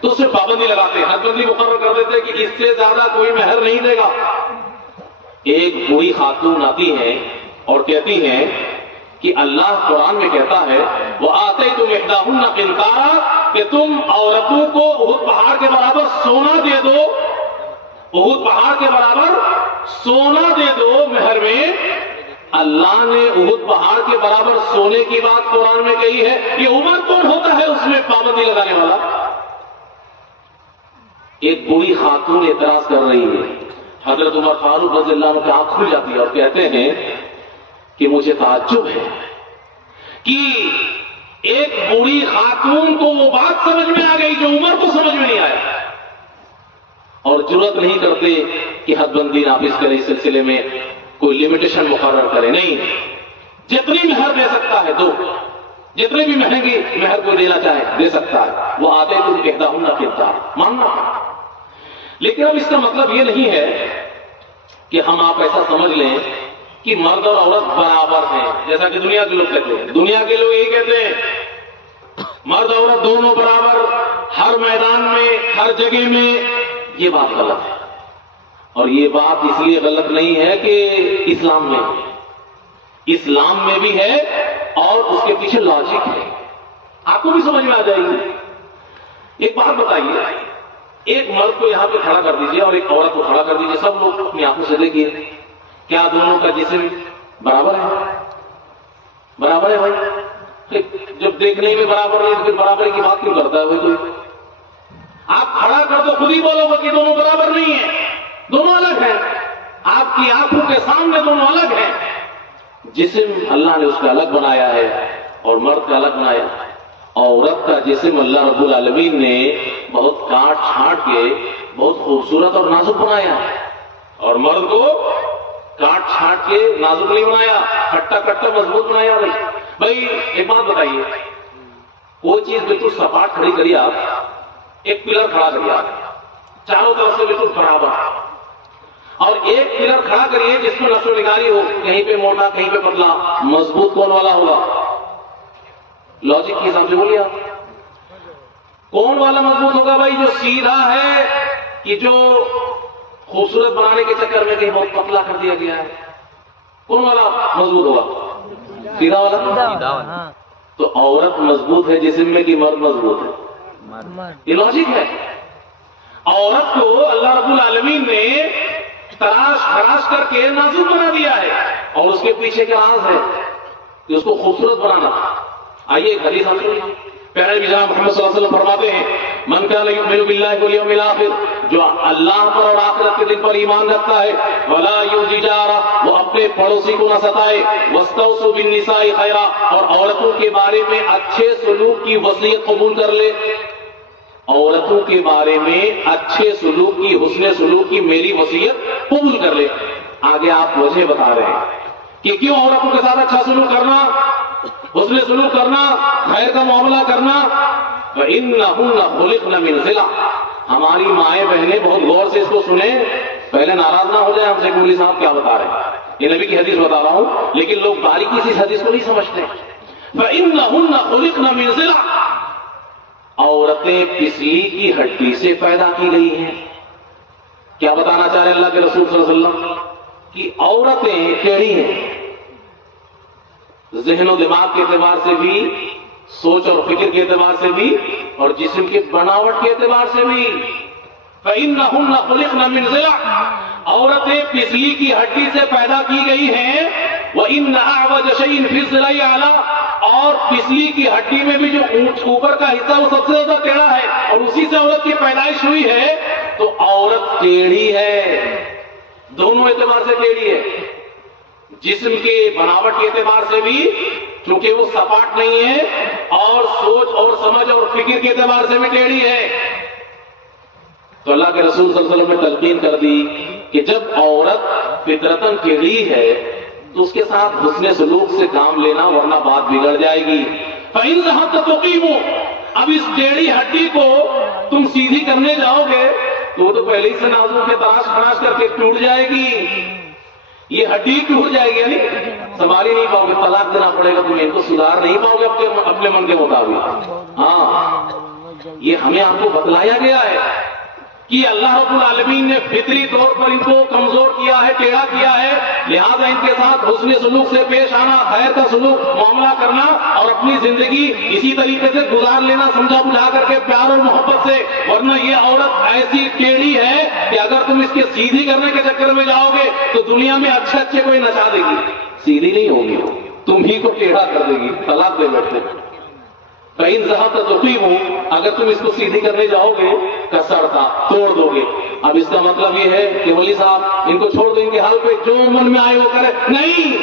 تو اس میں پابندی لگاتے ہیں، حد بندی مقرر کر دیتے کہ اس سے زیادہ کوئی مہر نہیں دے گا۔ ایک بوڑھی خاتون آتی ہیں اور کہتی ہیں کہ اللہ قرآن میں کہتا ہے وَآتَيْتُمْ إِحْدَاهُنَّ قِنْطَارًا کہ تم عورتوں کو احد پہاڑ کے برابر سونا دے دو، احد پہاڑ کے برابر سونا دے دو مہر میں۔ اللہ نے احد پہاڑ کے برابر سونے کی بات قرآن میں کہی ہے، یہ عمر کون ہوتا ہے اس میں پابندی لگانے والا؟ ایک بوڑھی خاتون اعتراض کر رہی ہے، حضرت عمر فاروق رضی اللہ عنہ کی آنکھ کھل جاتی ہے اور کہتے ہیں کہ مجھے تعجب ہے کہ ایک بوڑھی خاتون کو وہ بات سمجھ میں آ گئی جو عمر کو سمجھ میں نہیں آیا، اور جرأت نہیں کرتے کہ حد بندی نافذ کرے، اس سلسلے میں کوئی لمیٹیشن مقرر کرے، نہیں، جتنی مہر دے سکتا ہے دو، جتنے بھی مہنگی مہر کو دینا چاہے دے سکتا ہے، وہ آتے تم إحداهن قنطارا ماننا۔ لیکن اب اس کا مطلب یہ نہیں ہے کہ ہم آپ ایسا سمجھ لیں کہ مرد اور عورت برابر ہیں، جیسا کہ دنیا کے لوگ کہتے ہیں۔ دنیا کے لوگ یہی کہتے ہیں مرد عورت دونوں برابر، ہر میدان میں، ہر جگہ میں، یہ بات غلط ہے، اور یہ بات اس لیے غلط نہیں ہے کہ اسلام میں ہے، اسلام میں بھی ہے اور اس کے پیچھے لاجک ہے، آپ کو بھی سمجھ میں آ جائے گی۔ ایک بات بتائیے، ایک مرد کو یہاں پہ کھڑا کر دیجئے اور ایک عورت کو کھڑا کر دیجئے، سب لوگ اپنی آنکھوں سے دیکھیے، کیا دونوں کا جسم برابر ہے؟ برابر ہے بھائی؟ جب دیکھنے میں برابر ہے تو پھر برابری کی بات کیوں کرتا ہے بھائی کوئی؟ آپ کھڑا کر تو خود ہی بولو گے کہ دونوں برابر نہیں ہیں، دونوں الگ ہیں، آپ کی آنکھوں کے سامنے دونوں الگ ہیں۔ جسم اللہ نے اس کا الگ بنایا ہے اور مرد کا الگ بنایا ہے۔ عورت کا جسم اللہ رب العالمین نے بہت کاٹ چھانٹ کے بہت خوبصورت اور نازک بنایا ہے، اور مرد کو کاٹ چھانٹ کے نازک نہیں بنایا، کھٹا کھٹا مضبوط بنایا نہیں۔ بھائی ایک بات بتائیے، کوئی چیز بالکل سپاٹ کھڑی کریے، آپ ایک پلر کھڑا کریے، آپ چاروں طرف سے بالکل برابر، اور ایک پلر کھڑا کریے جس میں نقش و نگاری ہو، کہیں پہ موٹا کہیں پہ پتلا، مضبوط کون والا ہوگا؟ لاجک کے حساب سے بولیے آپ، کون والا مضبوط ہوگا بھائی؟ جو سیدھا ہے کہ جو خوبصورت بنانے کے چکر میں کہیں بہت پتلا کر دیا گیا ہے؟ کون والا مضبوط ہوگا؟ سیدھا والا۔ تو عورت مضبوط ہے جسم میں کہ مرد مضبوط ہے؟ یہ لاجک ہے۔ عورت کو اللہ رب العالمین نے تراش خراش کر کے نازک بنا دیا ہے، اور اس کے پیچھے کا راز ہے کہ اس کو خوبصورت بنانا۔ آئیے ایک حدیث حاصل ہوئی، پیارے جناب محمد صلی اللہ علیہ وسلم فرماتے ہیں من کان یؤمن باللہ والیوم الآخر، جو اللہ پر اور آخرت کے دن پر ایمان رکھتا ہے، ولا یؤذی جارہ، وہ اپنے پڑوسی کو نہ ستائے، واستوصوا بالنساء خیرا، اور عورتوں کے بارے میں اچھے سلوک کی وصیت قبول کر لے، عورتوں کے بارے میں اچھے سلوک کی، حسن سلوک کی میری وصیت قبول کر لے۔ آگے آپ وجہ بتا رہے ہیں کہ کیوں عورتوں کے ساتھ اچھا سلوک کرنا، حسن سلوک کرنا، خیر کا معاملہ کرنا۔ وَإِنَّهُنَّ خُلِقْنَ مِنْ ضِلَعٍ، ہماری مائیں بہنیں بہت غور سے اس کو سنیں، پہلے ناراض نہ ہو جائیں ہم سے مولوی صاحب کیا بتا رہے ہیں، یہ نبی کی حدیث بتا رہا ہوں، لیکن لوگ باریکی سے اس حدیث کو نہیں سمجھتے۔ فَإِنَّهُنَّ خُلِقْنَ مِنْ ضِلَعٍ، عورتیں پسلی کی ہڈی سے پیدا کی گئی ہیں۔ کیا بتانا چاہ رہے اللہ کے رسول صلی اللہ علیہ وسلم کہ عورتیں کیڑی ہیں، ذہن و دماغ کے اعتبار سے بھی، سوچ اور فکر کے اعتبار سے بھی، اور جسم کے بناوٹ کے اعتبار سے بھی۔ فَإِنَّهُنَّ خُلِقْنَ مِنْ ضِلَعٍ، عورتیں پسلی کی ہڈی سے پیدا کی گئی ہیں۔ وَإِنَّ أَعْوَجَ شَيْءٍ فِي الضِّلَعِ أَعْلَىٰ، اور پسلی کی ہڈی میں بھی جو اوپر کا حصہ وہ سب سے زیادہ ٹیڑھا ہے، اور اسی سے عورت کی پیدائش ہوئی ہے، تو عورت ٹیڑھی ہے، دونوں اعتبار سے ٹیڑھی ہے، جسم کے بناوٹ کے اعتبار سے بھی کیونکہ وہ سپاٹ نہیں ہے، اور سوچ اور سمجھ اور فکر کے اعتبار سے بھی ٹیڑھی ہے۔ تو اللہ کے رسول صلی اللہ علیہ وسلم نے تلقین کر دی کہ جب عورت فطرتاً ٹیڑھی ہے تو اس کے ساتھ حسن سلوک سے کام لینا، ورنہ بات بگڑ جائے گی۔ فَإِنَّهَا تَقِيمُ، اب اس ٹیڑھی ہڈی کو تم سیدھی کرنے جاؤ گے تو وہ تو پہلے ہی سے نازک کے تراش خراش کر کے ٹوٹ جائے گی، یہ ہڈی ٹوٹ جائے گی، یعنی سنبھال ہی نہیں پاؤ گے، طلاق دینا پڑے گا تمہیں، تو سدھار نہیں پاؤ گے اپنے من کے مطابق۔ ہاں، یہ ہمیں آپ کو بتلایا گیا ہے کہ اللہ رب العالمین نے فطری طور پر ان کو کمزور کیا ہے، ٹیڑھا کیا ہے، لہذا ان کے ساتھ حسن سلوک سے پیش آنا، خیر کا سلوک معاملہ کرنا، اور اپنی زندگی اسی طریقے سے گزار لینا، سمجھا بجھا کر کے پیار اور محبت سے، ورنہ یہ عورت ایسی ٹیڑھی ہے کہ اگر تم اس کے سیدھی کرنے کے چکر میں جاؤ گے تو دنیا میں اچھے اچھے کوئی نچا دے گی، سیدھی نہیں ہوگی، تم ہی کو ٹیڑھا کر دے گی، طلاق دے بیٹھے۔ کہیں ذہب تقیم، اگر تم اس کو سیدھی کرنے جاؤ گے کسرتا، توڑ دو گے۔ اب اس کا مطلب یہ ہے کہ ولی صاحب ان کو چھوڑ دو، ان کے حال پہ جو من میں آئے وہ کرے، نہیں،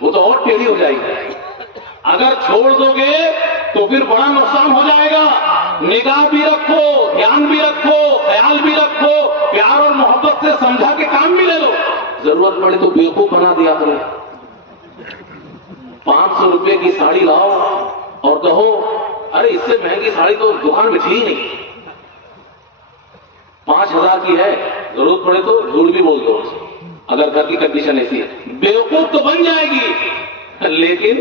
وہ تو اور ٹیڑھی ہو جائے گی۔ اگر چھوڑ دو گے تو پھر بڑا نقصان ہو جائے گا، نگاہ بھی رکھو، دھیان بھی رکھو، خیال بھی رکھو، پیار اور محبت سے سمجھا کے کام بھی لے لو، ضرورت پڑے تو بیوقوف بنا دیا کرو۔ 500 روپے کی ساڑی لاؤ اور کہو ارے اس سے مہنگی ساڑی تو دکان میں تھی نہیں، 5000 کی ہے، ضرورت پڑے تو جھوٹ بھی بول دو اگر گھر کی کنڈیشن ایسی ہے، بیوقوف تو بن جائے گی لیکن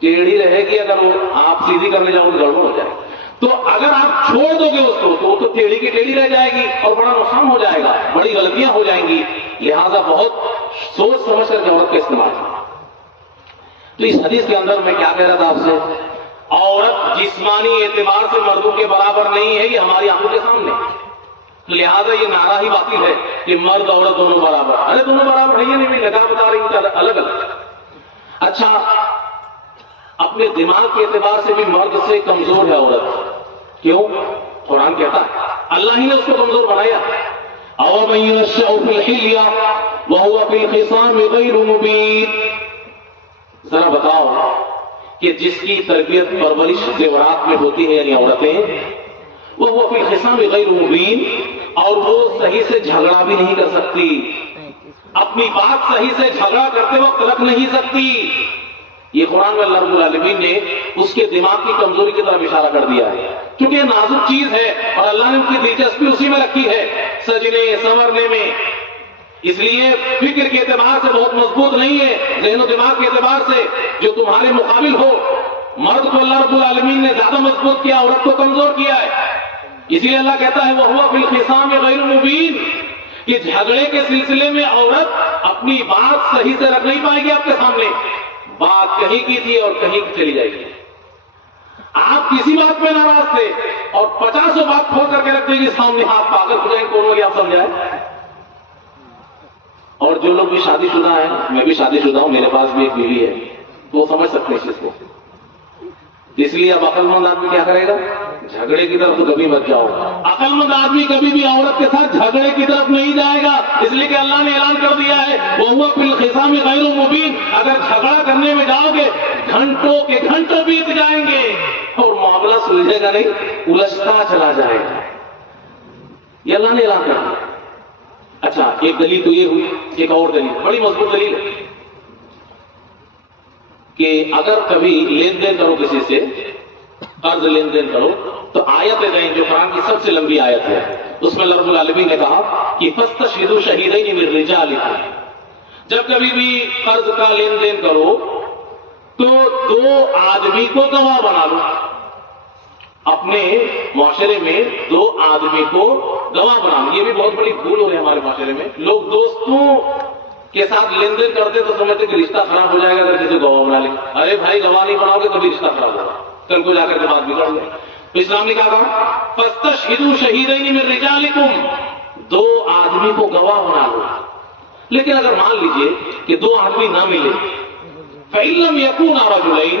ٹیڑھی رہے گی، اگر وہ آپ سیدھی کرنے جاؤ تو گڑبڑ ہو جائے گی۔ تو اگر آپ چھوڑ دو گے اس کو تو وہ تو ٹیڑھی کی ٹیڑھی رہ جائے گی اور بڑا نقصان ہو جائے گا، بڑی غلطیاں ہو جائیں گی، لہذا بہت سوچ سمجھ کر کے عورت کا استعمال کرنا۔ تو اس حدیث کے اندر میں کیا کہہ رہا تھا آپ سے، عورت جسمانی اعتبار سے مردوں کے برابر نہیں ہے، یہ ہماری آنکھوں کے سامنے، لہذا یہ نعرہ ہی باطل ہے کہ مرد عورت دونوں برابر، ارے دونوں برابر ہے، یہ نہیں لگا بتا رہی ہوں الگ الگ۔ اچھا، اپنے دماغ کے اعتبار سے بھی مرد سے کمزور ہے عورت، کیوں؟ قرآن کہتا ہے اللہ ہی نے اس کو کمزور بنایا، أَوَمَن يُنَشَّأُ فِي الْحِلْيَةِ وَهُوَ فِي الْخِصَامِ غَيْرُ مُبِينٍ، ذرا بتاؤ کہ جس کی تربیت پرورش زیورات میں ہوتی ہے یعنی عورتیں، وہ فی الخصام غیر مبین، اور وہ صحیح سے جھگڑا بھی نہیں کر سکتی، اپنی بات صحیح سے جھگڑا کرتے وقت رکھ نہیں سکتی، یہ قرآن میں اللہ رب العالمین نے اس کے دماغ کی کمزوری کی طرف اشارہ کر دیا ہے، کیونکہ یہ نازک چیز ہے اور اللہ نے ان کی دلچسپی اسی میں رکھی ہے، سجنے سنورنے میں، اس لیے فکر کے اعتبار سے بہت مضبوط نہیں ہے، ذہن و دماغ کے اعتبار سے جو تمہارے مقابل ہو، مرد کو اللہ رب العالمین نے زیادہ مضبوط کیا، عورت کو کمزور کیا ہے، اسی لیے اللہ کہتا ہے وَهُوَ فِي الْخِصَامِ غَيْرُ مُبِينٍ، کہ جھگڑے کے سلسلے میں عورت اپنی بات صحیح سے رکھ نہیں پائے گی، آپ کے سامنے بات کہیں کی تھی اور کہیں کی چلی جائے گی، آپ کسی بات پہ ناراض تھے اور 50 بات کھول کر کے رکھ دیں گے سامنے، آپ پاگل ہو جائیں کون ہوگی، آپ سمجھائیں۔ اور جو لوگ بھی شادی شدہ ہیں، میں بھی شادی شدہ ہوں، میرے پاس بھی ایک بیوی ہے، تو وہ سمجھ سکتے ہیں اس چیز کو، اس لیے اب عقل مند آدمی کیا کرے گا، جھگڑے کی طرف تو کبھی مت جاؤ، عقل مند آدمی کبھی بھی عورت کے ساتھ جھگڑے کی طرف نہیں جائے گا، اس لیے کہ اللہ نے اعلان کر دیا ہے وَهُوَ فِي الْخِصَامِ غَيْرُ مُبِينٍ، اگر جھگڑا کرنے میں جاؤ گے گھنٹوں کے گھنٹوں بیت جائیں گے اور معاملہ سلجھے گا نہیں، الجھتا چلا جائے گا، یہ اللہ نے اعلان کر دیا۔ اچھا، ایک دلیل تو یہ ہوئی، ایک اور دلیل بڑی مضبوط دلیل ہے کہ اگر کبھی لین دین کرو کسی سے، قرض لین دین کرو، تو آیت دیں جو قرآن کی سب سے لمبی آیت ہے، اس میں اللہ رب العالمین نے کہا کہ فَاسْتَشْهِدُوا شَهِيدَيْنِ مِن رِجَالِكُمْ، جب کبھی بھی قرض کا لین دین کرو تو 2 آدمی کو گواہ بنا لو، اپنے معاشرے میں 2 آدمی کو گواہ بنانا، یہ بھی بہت بڑی بھول ہو رہی ہے ہمارے معاشرے میں، لوگ دوستوں کے ساتھ لین دین کرتے تو سمجھتے کہ رشتہ خراب ہو جائے گا اگر کسی کو گواہ بنا لے، ارے بھائی گواہ نہیں بناؤ گے کبھی رشتہ خراب ہوگا، کل کو جا کر کے بات بگڑ جائے۔ تو اسلام نے کہا فَاسْتَشْهِدُوا شَهِيدَيْنِ مِن رِجَالِكُمْ، 2 آدمی کو گواہ بنا لو، لیکن اگر مان لیجئے کہ 2 آدمی نہ ملے، فَإِن لَّمْ يَكُونَا رَجُلَيْنِ،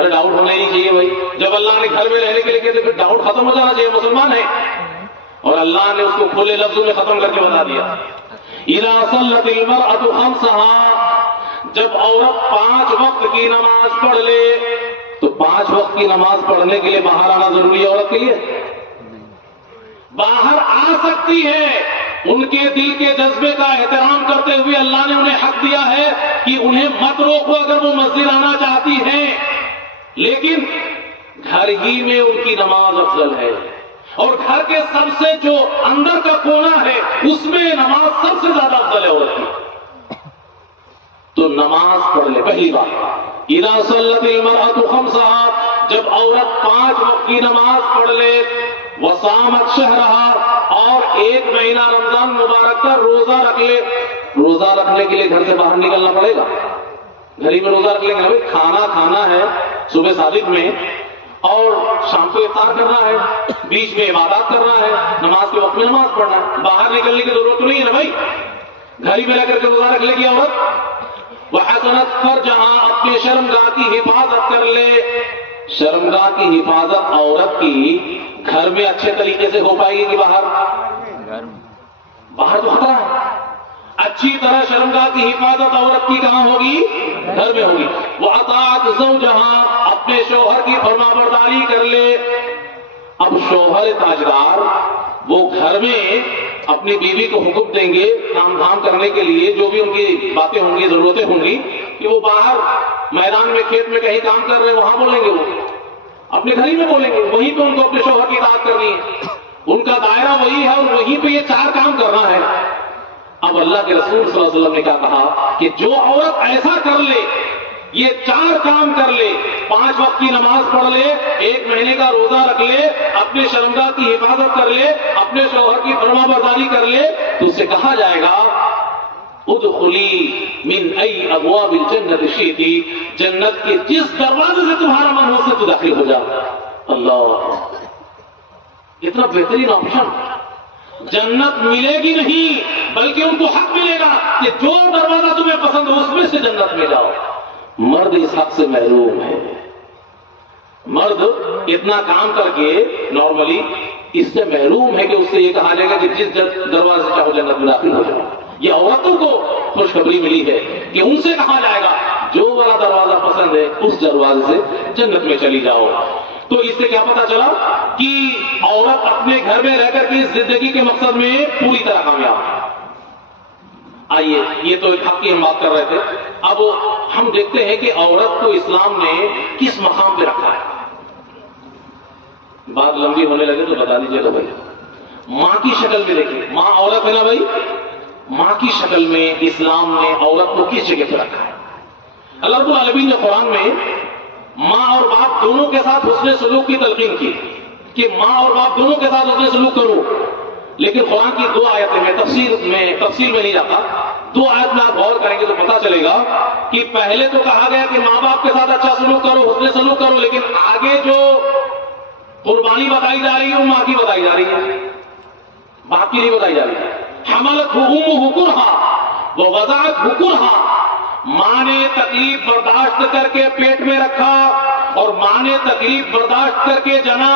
ارے ڈاؤٹ ہونا ہی نہیں چاہیے بھائی. جب اللہ نے گھر میں رہنے کے لیے کہتے پھر ڈاؤٹ ختم ہو جانا چاہیے. مسلمان ہے اور اللہ نے اس کو کھلے لفظوں میں ختم کر کے بتا دیا. اذا صلت المرأة خمسها، جب عورت 5 وقت کی نماز پڑھ لے. تو 5 وقت کی نماز پڑھنے کے لیے باہر آنا ضروری ہے عورت کے لیے؟ باہر آ سکتی ہے. ان کے دل کے جذبے کا احترام کرتے ہوئے اللہ نے انہیں حق دیا ہے کہ انہیں مت روکو اگر وہ مسجد آنا چاہتی ہیں، لیکن گھر ہی میں ان کی نماز افضل ہے. اور گھر کے سب سے جو اندر کا کونا ہے اس میں نماز سب سے زیادہ افضل ہے عورت کی. تو نماز پڑھ لے. پہلی بات اذا صلت المرأة خمسها، جب عورت 5 وقت کی نماز پڑھ لے. وصامت شہرها، اور 1 مہینہ رمضان مبارک کا روزہ رکھ لے. روزہ رکھنے کے لیے گھر سے باہر نکلنا پڑے گا؟ گھر ہی میں روزہ رکھ لیں گے بھائی. کھانا کھانا ہے صبح صادق میں اور شام کو افطار کرنا ہے، بیچ میں عبادات کرنا ہے، نماز کے وقت میں نماز پڑھنا ہے. باہر نکلنے کی ضرورت تو نہیں ہے نا بھائی. گھر ہی میں رہ کر کے روزہ رکھ لے گی عورت. وحسنت فرجہا، اپنے شرمگاہ کی حفاظت کر لے. شرمگاہ کی حفاظت عورت کی گھر میں اچھے طریقے سے ہو پائے گی کہ باہر؟ باہر تو خطرہ ہے. اچھی طرح شرمگاہ کی حفاظت عورت کی کہاں ہوگی؟ گھر میں ہوگی. وَأَطَاعَتْ زَوْجَهَا، اپنے شوہر کی فرمانبرداری کر لے. اب شوہر تاجدار وہ گھر میں اپنی بیوی کو حکم دیں گے کام دھام کرنے کے لیے، جو بھی ان کی باتیں ہوں گی، ضرورتیں ہوں گی، کہ وہ باہر میدان میں کھیت میں کہیں کام کر رہے ہیں وہاں بولیں گے، وہ اپنے گھر ہی میں بولیں گے. وہیں پہ ان کو اپنے شوہر کی اطاعت کرنی ہے. ان کا دائرہ وہی ہے اور وہیں پہ یہ 4 کام کرنا ہے. اب اللہ کے رسول صلی اللہ علیہ وسلم نے کیا کہا کہ جو عورت ایسا کر لے، یہ 4 کام کر لے، 5 وقت کی نماز پڑھ لے، 1 مہینے کا روزہ رکھ لے، اپنے شرمگاہ کی حفاظت کر لے، اپنے شوہر کی فرمانبرداری کر لے، تو اسے کہا جائے گا ادخلی من ای ابواب الجنت شئتی، جنت کے جس دروازے سے تمہارا من ہو سے تو داخل ہو جا. اللہ، اتنا بہترین آپشن. جنت ملے گی نہیں بلکہ ان کو حق ملے گا کہ جو دروازہ تمہیں پسند ہو اس میں سے جنت میں جاؤ. مرد اس حق سے محروم ہے. مرد اتنا کام کر کے نارملی اس سے محروم ہے کہ اس سے یہ کہا جائے گا کہ جس دروازے سے چاہو جنت میں داخل ہو جاؤ. یہ عورتوں کو خوشخبری ملی ہے کہ ان سے کہا جائے گا جو والا دروازہ پسند ہے اس دروازے سے جنت میں چلی جاؤ. تو اس سے کیا پتا چلا کہ عورت اپنے گھر میں رہ کر کے زندگی کے مقصد میں پوری طرح کامیاب ہے. آئیے، یہ تو ایک حق کی ہم بات کر رہے تھے. اب ہم دیکھتے ہیں کہ عورت کو اسلام نے کس مقام پہ رکھا ہے. بات لمبی ہونے لگے تو بتا دیجیے گا بھائی. ماں کی شکل میں دیکھیں، ماں عورت ہے نا بھائی. ماں کی شکل میں اسلام نے عورت کو کس جگہ پہ رکھا ہے؟ اللہ رب العالمین نے قرآن میں ماں اور باپ دونوں کے ساتھ حسن سلوک کی تلقین کی کہ ماں اور باپ دونوں کے ساتھ حسن سلوک کرو. لیکن قرآن کی 2 آیتیں میں تفصیل میں نہیں جاتا. 2 آیت میں آپ غور کریں گے تو پتا چلے گا کہ پہلے تو کہا گیا کہ ماں باپ کے ساتھ اچھا سلوک کرو، حسن سلوک کرو، لیکن آگے جو قربانی بتائی جا رہی ہے وہ ماں کی بتائی جا رہی ہے، باپ کی نہیں بتائی جا رہی ہے. حملت امہ کرہا ووضعتہ کرہا، ماں نے تکلیف برداشت کر کے پیٹ میں رکھا اور ماں نے تکلیف برداشت کر کے جنا.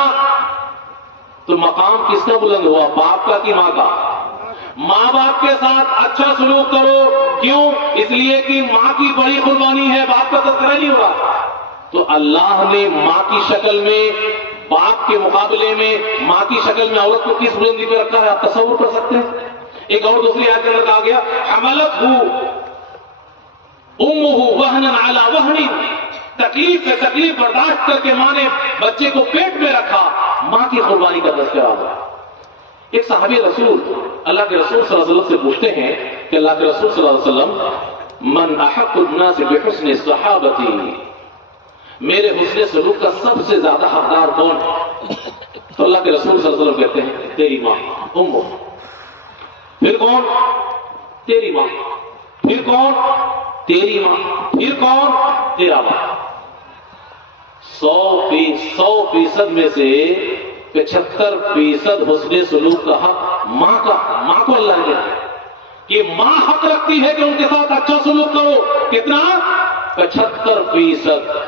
تو مقام کس کا بلند ہوا، باپ کا کہ ماں کا؟ ماں باپ کے ساتھ اچھا سلوک کرو. کیوں؟ اس لیے کہ ماں کی بڑی قربانی ہے، باپ کا تذکرہ نہیں ہو رہا. تو اللہ نے ماں کی شکل میں باپ کے مقابلے میں ماں کی شکل میں عورت کو کس بلندی پہ رکھا ہے، آپ تصور کر سکتے ہیں؟ ایک اور دوسری آیت کے اندر کہا گیا حملتہ امہ وہنا علی وہن، تکلیف سے تکلیف برداشت کر کے ماں نے بچے کو پیٹ میں رکھا. ماں کی قربانی کا تذکرہ ہوا. ایک صحابی رسول اللہ کے رسول صلی اللہ علیہ وسلم سے پوچھتے ہیں کہ اللہ کے رسول صلی اللہ علیہ وسلم من احق الناس بحسن صحابتی، میرے حسن سلوک کا سب سے زیادہ حقدار کون ہے؟ تو اللہ کے رسول صلی اللہ علیہ وسلم کہتے ہیں تیری ماں امہ. پھر کون؟ تیری ماں. پھر کون؟ تیری ماں. پھر کون؟ تیرا باپ. 100% میں سے 75% حسن سلوک کا حق ماں کا. ماں کو اللہ نے دیا کہ ماں حق رکھتی ہے کہ ان کے ساتھ اچھا سلوک کرو. کتنا؟ 75%,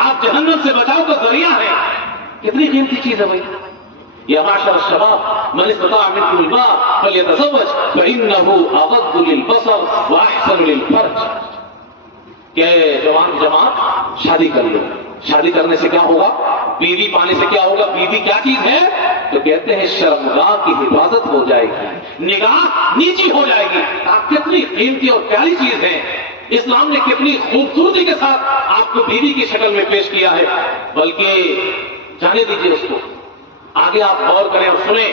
آپ جہنم سے بچاؤ کا ذریعہ ہیں. کتنی قیمتی چیز ہے بھائی. یا معاشر الشباب من استطاع منکم الباء فلیتزوج فإنه اغض للبصر واحسن للفرج. کہ جوان کی جماعت شادی کر لو. شادی کرنے سے کیا ہوگا؟ بیوی پانے سے کیا ہوگا؟ بیوی کیا چیز ہے؟ تو کہتے ہیں شرمگاہ کی حفاظت ہو جائے گی, نگاہ نیچی ہو جائے گی. آپ کتنی قیمتی اور پیاری چیز ہے. اسلام نے کتنی خوبصورتی کے ساتھ آپ کو بیوی کی شکل میں پیش کیا ہے. بلکہ جانے دیجیے اس کو, آگے آپ غور کریں اور سنیں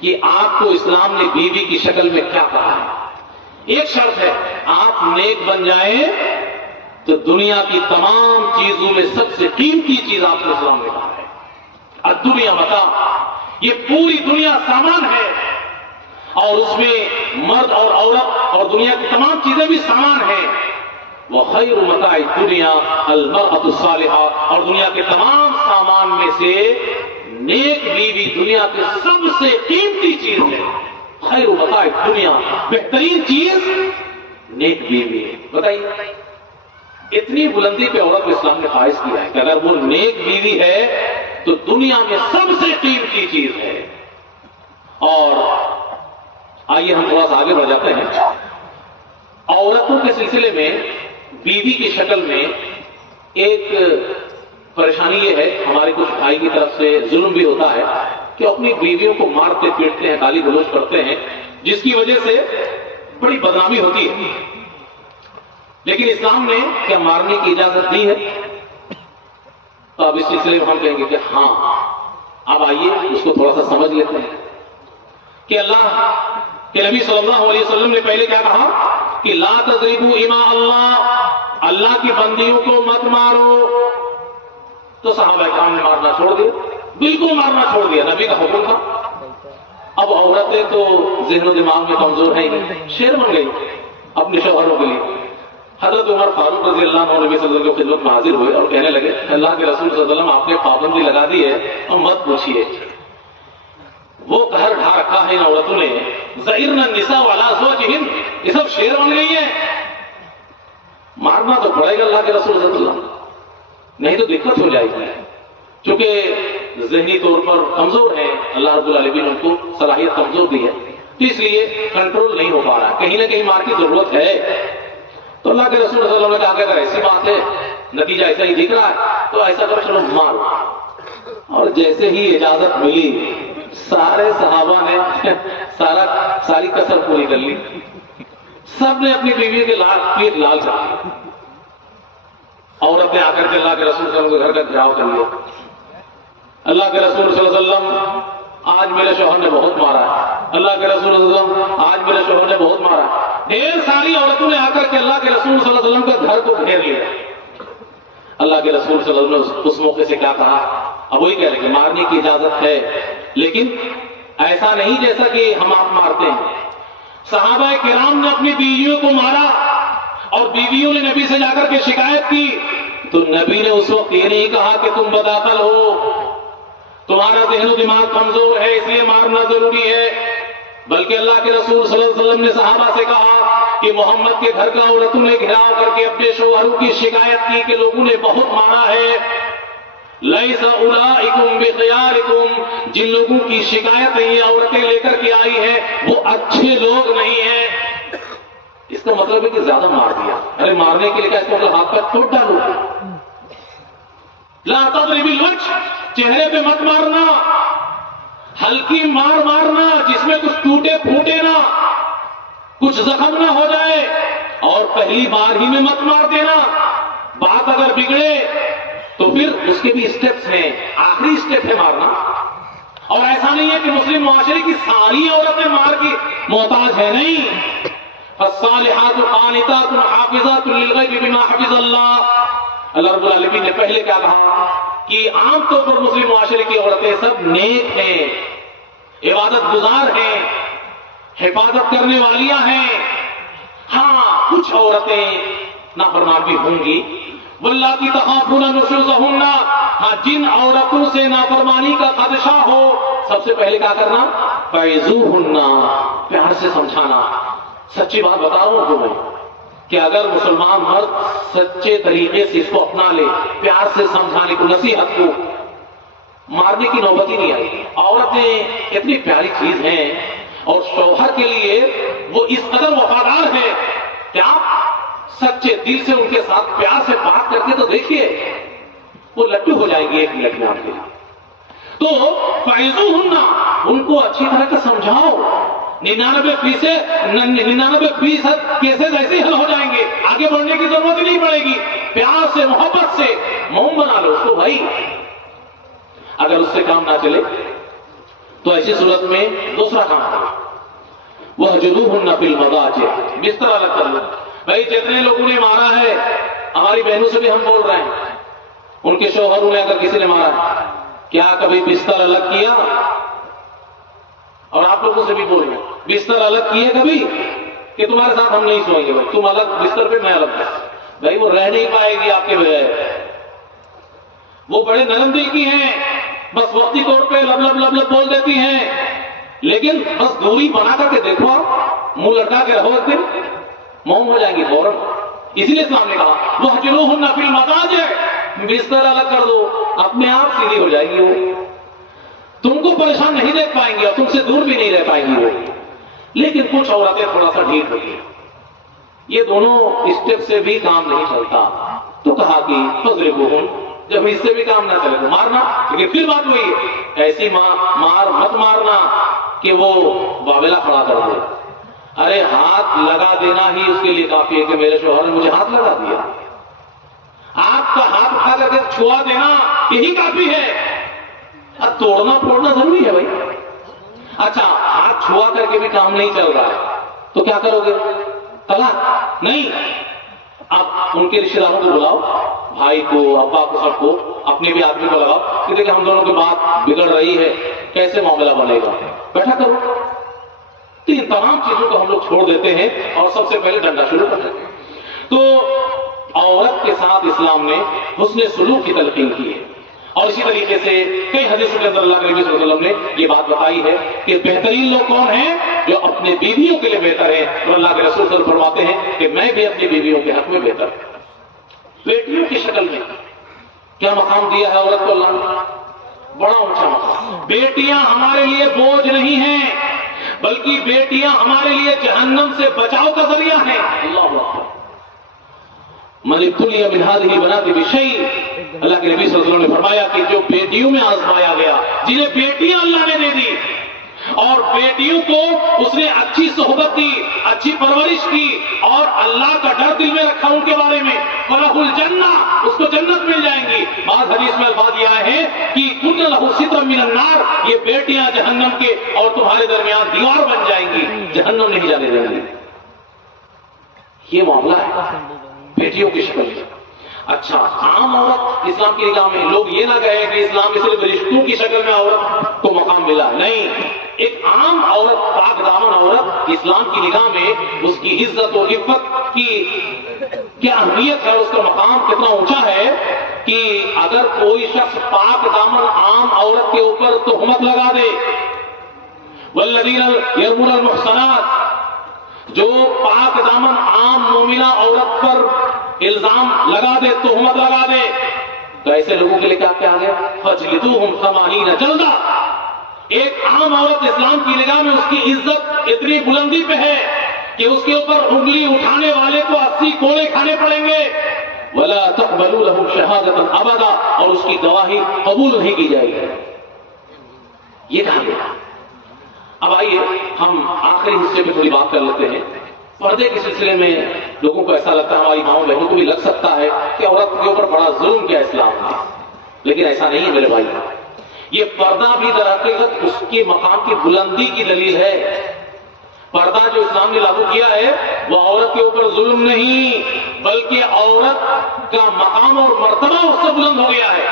کہ آپ کو اسلام نے بیوی کی شکل میں کیا کہا ہے. ایک شرط ہے, آپ نیک بن جائیں تو دنیا کی تمام چیزوں میں سب سے قیمتی چیز آپ کو اسلام نے کہا ہے. الدنیا متاع, یہ پوری دنیا سامان ہے, اور اس میں مرد اور عورت اور دنیا کی تمام چیزیں بھی سامان ہیں. وخیر متاع الدنیا المرأة الصالحہ, اور دنیا کے تمام سامان میں سے نیک بیوی دنیا کی سب سے قیمتی چیز ہے. خیر متاع الدنیا, بہترین چیز نیک بیوی ہے. بتائیے اتنی بلندی پہ عورت کو اسلام نے فائز کیا ہے کہ اگر وہ نیک بیوی ہے تو دنیا میں سب سے قیمتی چیز ہے. اور آئیے ہم تھوڑا سا آگے بڑھ جاتے ہیں. عورتوں کے سلسلے میں بیوی کی شکل میں ایک پریشانی یہ ہے, ہمارے کچھ بھائی کی طرف سے ظلم بھی ہوتا ہے کہ اپنی بیویوں کو مارتے پیٹتے ہیں, گالی گلوچ کرتے ہیں, جس کی وجہ سے بڑی بدنامی ہوتی ہے. لیکن اسلام نے کیا مارنے کی اجازت دی ہے؟ تو اب اس سلسلے میں ہم کہیں گے کہ ہاں. اب آئیے اس کو تھوڑا سا سمجھ لیتے ہیں کہ اللہ کے نبی صلی اللہ علیہ وسلم نے پہلے کیا کہا کہ لا تضربوا اماء اللہ, اللہ کی بندیوں کو مت مارو. تو صحابہ کرام نے مارنا چھوڑ دیا, بالکل مارنا چھوڑ دیا, نبی کا حکم تھا. اب عورتیں تو ذہن و دماغ میں کمزور ہیں, شیر بن گئی اپنے شوہروں کے لیے. حضرت عمر فاروق رضی اللہ عنہ نبی صلی اللہ علیہ وسلم کی خدمت میں حاضر ہوئے اور کہنے لگے اللہ کے رسول صلی اللہ علیہ وسلم آپ نے پابندی لگا دی ہے اور مت پوچھیے, وہ قہر ڈھا رکھا ہے ان عورتوں نے. ظہرن النساء علی ازواجہن, یہ سب شیر بن گئی ہیں. مارنا تو پڑے گا اللہ کے رسول صلی اللہ علیہ وسلم, نہیں تو دقت ہو جائے گی. چونکہ ذہنی طور پر کمزور ہیں, اللہ رب العالمین نے ان کو صلاحیت کمزور دی ہے, تو اس لیے کنٹرول نہیں ہو پا رہا. کہیں نہ کہیں مار کی ضرورت ہے. تو اللہ کے رسول صلی اللہ علیہ وسلم نے کہا کہ اگر ایسی بات ہے, نتیجہ ایسا ہی دکھ رہا ہے, تو ایسا کرو چلو مارو. اور جیسے ہی اجازت ملی سارے صحابہ نے ساری کسر پوری کر لی. سب نے اپنی بیوی کے پیٹ لال کر لی. عورت نے آ کر کے اللہ کے رسول صلی اللہ علیہ وسلم کے گھر کا گھیراؤ کر لیا. اللہ کے رسول صلی اللہ علیہ وسلم آج میرے شوہر نے بہت مارا ہے, اللہ کے رسول صلی اللہ علیہ وسلم آج میرے شوہر نے بہت مارا ہے. ڈھیر ساری عورتوں نے آ کر کے اللہ کے رسول صلی اللہ علیہ وسلم کے گھر کو گھیر لیا. اللہ کے رسول صلی اللہ علیہ وسلم نے اس موقع سے کیا کہا؟ اب وہی کہہ رہے کہ مارنے کی اجازت ہے, لیکن ایسا نہیں جیسا کہ ہم آپ مارتے ہیں. صحابہ کرام نے اپنی بیویوں کو مارا اور بیویوں نے نبی سے جا کر کے شکایت کی, تو نبی نے اس وقت یہ نہیں کہا کہ تم بدعقل ہو, تمہارا ذہن و دماغ کمزور ہے اس لیے مارنا ضروری ہے, بلکہ اللہ کے رسول صلی اللہ علیہ وسلم نے صحابہ سے کہا کہ محمد کے گھر کا عورتوں نے گھیراؤ کر کے اپنے شوہروں کی شکایت کی کہ لوگوں نے بہت مارا ہے. لیس اولئکم بخیارکم, جن لوگوں کی شکایتیں یہ عورتیں لے کر کے آئی ہیں وہ اچھے لوگ نہیں ہیں. اس کا مطلب ہے کہ زیادہ مار دیا. ارے مارنے کے لیے کیا اس کو ہاتھ پر ٹوٹ ڈالو. لا تضرب الوجه, چہرے پہ مت مارنا, ہلکی مار مارنا جس میں کچھ ٹوٹے پھوٹے نہ, کچھ زخم نہ ہو جائے, اور پہلی بار ہی میں مت مار دینا. بات اگر بگڑے تو پھر اس کے بھی اسٹیپس ہیں, آخری اسٹیپ ہے مارنا. اور ایسا نہیں ہے کہ مسلم معاشرے کی ساری عورتیں مار کی محتاج ہے, نہیں. الصالحات قانتات حافظات للغیب بما حفظ اللہ. اللہ رب العالمین نے پہلے کیا کہا کہ عام طور پر مسلم معاشرے کی عورتیں سب نیک ہیں, عبادت گزار ہیں, حفاظت کرنے والیاں ہیں. ہاں کچھ عورتیں نافرمان بھی ہوں گی. واللاتی تخافون نشوزہن, ہاں جن عورتوں سے نافرمانی کا خدشہ ہو سب سے پہلے کیا کرنا؟ فعظوہن, پیار سے سمجھانا. سچی بات بتاؤں تمہیں, کہ اگر مسلمان مرد سچے طریقے سے اس کو اپنا لے، پیار سے سمجھانے کو، نصیحت کو، مارنے کی نوبت ہی نہیں آئی۔ عورتیں اتنی پیاری چیز ہیں اور شوہر کے لیے وہ اس قدر وفادار ہے کہ آپ سچے دل سے ان کے ساتھ پیار سے بات کر کے تو دیکھیے، وہ لٹو ہو جائیں گے ایک منٹ میں آپ کے لیے۔ تو فَعِظُوهُنَّ، ان کو اچھی طرح سے سمجھاؤ، 99% کیسز ایسے ہی حل ہو جائیں گے، آگے بڑھنے کی ضرورت ہی نہیں پڑے گی۔ پیار سے، محبت سے موم بنا لو اس کو بھائی۔ اگر اس سے کام نہ چلے تو ایسی صورت میں دوسرا کام کرو، وَاهْجُرُوهُنَّ فِي الْمَضَاجِعِ، بستر الگ کر لو۔ بھائی جتنے لوگوں نے مارا ہے، ہماری بہنوں سے بھی ہم بول رہے ہیں، ان کے شوہروں نے اگر کسی نے مارا ہے، کیا کبھی بستر الگ کیا؟ اور آپ لوگوں سے بھی بول رہے ہیں، بستر الگ کیے کبھی کہ تمہارے ساتھ ہم نہیں سوئیں گے بھائی، تم الگ بستر پہ میں الگ، بھائی وہ رہ نہیں پائے گی آپ کے بغیر۔ وہ بڑے نرم دل کی ہیں، بس وقتی طور پہ لب لب لب لب بول دیتی ہیں، لیکن بس دوری بنا کر کے دیکھو، آپ منہ لٹکا کے رہو، ایک دن موم ہو جائیں گی فوراً۔ اسی لیے اسلام نے کہا وَاهْجُرُوهُنَّ فِي الْمَضَاجِعِ، بستر الگ کر دو، اپنے آپ سیدھی ہو جائے گی، وہ تم کو پریشان نہیں دیکھ پائیں گی اور تم سے دور بھی نہیں رہ پائیں گی وہ۔ لیکن کچھ عورتیں تھوڑا سا ڈھیٹ ہوتی ہیں، یہ دونوں اسٹیپ سے بھی کام نہیں چلتا، تو کہا کہ فَاضْرِبُوهُنَّ، جب اس سے بھی کام نہ چلے تو مارنا، لیکن پھر بات وہی ہے، ایسی مار مت مارنا کہ وہ واویلا کھڑا کر دے۔ ارے ہاتھ لگا دینا ہی اس کے لیے کافی ہے کہ میرے شوہر نے مجھے ہاتھ لگا دیا، آپ کا ہاتھ اٹھا کر کے چھوا دینا یہی کافی ہے۔ اب توڑنا پھوڑنا ضروری ہے بھائی۔ اچھا ہاتھ چھوا کر کے بھی کام نہیں چل رہا ہے تو کیا کرو گے؟ طلاق نہیں، اب ان کے رشتے داروں کو بلاؤ، بھائی کو، ابا کو، سب کو، اپنے بھی آدمی کو لگاؤ کہ دیکھیں ہم دونوں کی بات بگڑ رہی ہے، کیسے معاملہ بنے گا، بیٹھا کرو۔ تو ان تمام چیزوں کو ہم لوگ چھوڑ دیتے ہیں اور سب سے پہلے ڈنڈا شروع کر دیتے ہیں۔ تو عورت کے ساتھ اسلام نے حسن سلوک کی تلقین کی ہے، اور اسی طریقے سے کئی حدیثوں کے اندر اللہ کے نبی صلی اللہ علیہ وسلم نے یہ بات بتائی ہے کہ بہترین لوگ کون ہیں؟ جو اپنے بیویوں کے لیے بہتر ہیں، اور اللہ کے رسول صلی اللہ علیہ وسلم فرماتے ہیں کہ میں بھی اپنی بیویوں کے حق میں بہتر ہوں۔ بیٹیوں کی شکل میں کیا مقام دیا ہے عورت کو اللہ نے؟ بڑا اونچا مقام۔ بیٹیاں ہمارے لیے بوجھ نہیں ہیں، بلکہ بیٹیاں ہمارے لیے جہنم سے بچاؤ کا ذریعہ ہیں۔ اللہ اکبر۔ من ابتلی من هذه البنات بشيء، اللہ کے نبی صلی اللہ علیہ وسلم نے فرمایا کہ جو بیٹیوں میں آزمایا گیا، جنہیں بیٹیاں اللہ نے دے دی اور بیٹیوں کو اس نے اچھی صحبت دی، اچھی پرورش کی اور اللہ کا ڈر دل میں رکھا ان کے بارے میں، فلہ الجنہ، اس کو جنت مل جائیں گی۔ بعض حدیث میں الفاظ یہ آئے ہیں کہ کن لہ ستر من النار، یہ بیٹیاں جہنم کے اور تمہارے درمیان دیوار بن جائیں گی، جہنم نہیں جانے دیں گی۔ یہ معاملہ ہے بیٹیوں کی شکل میں۔ اچھا عام عورت اسلام کی نگاہ میں، لوگ یہ نہ کہیں کہ اسلام میں صرف رشتوں کی شکل میں عورت کو مقام ملا، نہیں، ایک عام عورت، پاک دامن عورت اسلام کی نگاہ میں اس کی عزت و عفت کی کیا اہمیت ہے، اس کا مقام کتنا اونچا ہے کہ اگر کوئی شخص پاک دامن عام عورت کے اوپر تہمت لگا دے، والذین یرمون المحصنات، جو پاک دامن عام مومنہ عورت پر الزام لگا دے، تہمت لگا دے، تو ایسے لوگوں کے لیے کیا کہا گیا؟ فَاجْلِدُوهُمْ 80 جلدہ۔ ایک عام عورت اسلام کی نگاہ میں اس کی عزت اتنی بلندی پہ ہے کہ اس کے اوپر انگلی اٹھانے والے کو 80 کوڑے کھانے پڑیں گے۔ وَلَا تَقْبَلُوا لَهُ شَهَادَةً أَبَدًا، اور اس کی گواہی قبول نہیں کی جائے گی۔ یہ کہا گیا۔ اب آئیے ہم آخری حصے میں تھوڑی بات کر لیتے ہیں۔ پردے کے سلسلے میں لوگوں کو ایسا لگتا ہے، ہماری ماؤں بہنوں کو بھی لگ سکتا ہے کہ عورت کے اوپر بڑا ظلم کیا اسلام نے، لیکن ایسا نہیں ہے میرے بھائی۔ یہ پردہ بھی در حقیقت اس کے مقام کی بلندی کی دلیل ہے۔ پردہ جو اسلام نے لاگو کیا ہے وہ عورت کے اوپر ظلم نہیں، بلکہ عورت کا مقام اور مرتبہ اس سے بلند ہو گیا ہے۔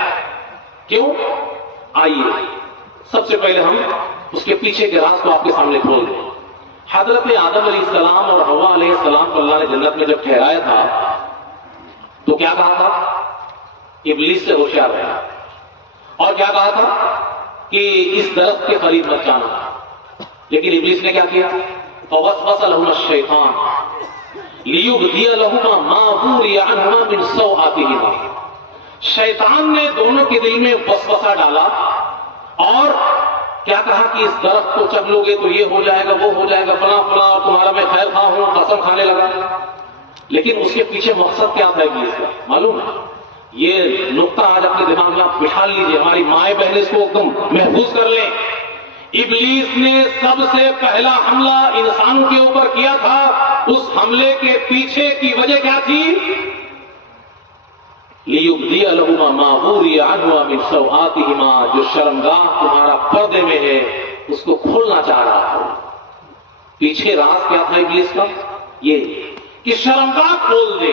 کیوں؟ آئیے سب سے پہلے ہم اس کے پیچھے کے راز کو آپ کے سامنے کھول دیں۔ حضرت آدم علیہ السلام اور حوا علیہ السلام کو اللہ نے جنت میں جب ٹھہرایا تھا تو کیا کہا تھا؟ ابلیس سے ہوشیار رہنا، اور کیا کہا تھا کہ اس درخت کے قریب مت جانا، لیکن ابلیس نے کیا کیا؟ فوسوس لہما الشیطان، لیبدی لہما ما بوری عنہما من سوآتہما. شیطان نے دونوں کے دل میں وسوسہ ڈالا اور کیا کہا کہ اس درخت کو چب لوگے تو یہ ہو جائے گا، وہ ہو جائے گا، فلاں فلاں، تمہارا میں خیر خواہ ہوں، قسم کھانے لگا. لیکن اس کے پیچھے مقصد کیا تھا ابلیس کا معلوم ہے؟ یہ نقطہ آج اپنے دماغ میں آپ بٹھا لیجئے، ہماری مائیں بہنیں اس کو ایک دم محفوظ کر لیں. ابلیس نے سب سے پہلا حملہ انسانوں کے اوپر کیا تھا. اس حملے کے پیچھے کی وجہ کیا تھی؟ لیبدی لہما ما بوری عنہما من سوآتہما. جو شرمگاہ تمہارا پردے میں ہے اس کو کھولنا چاہ رہا تھا. پیچھے راز کیا تھا ابلیس کا؟ یہ کہ شرمگاہ کھول دے.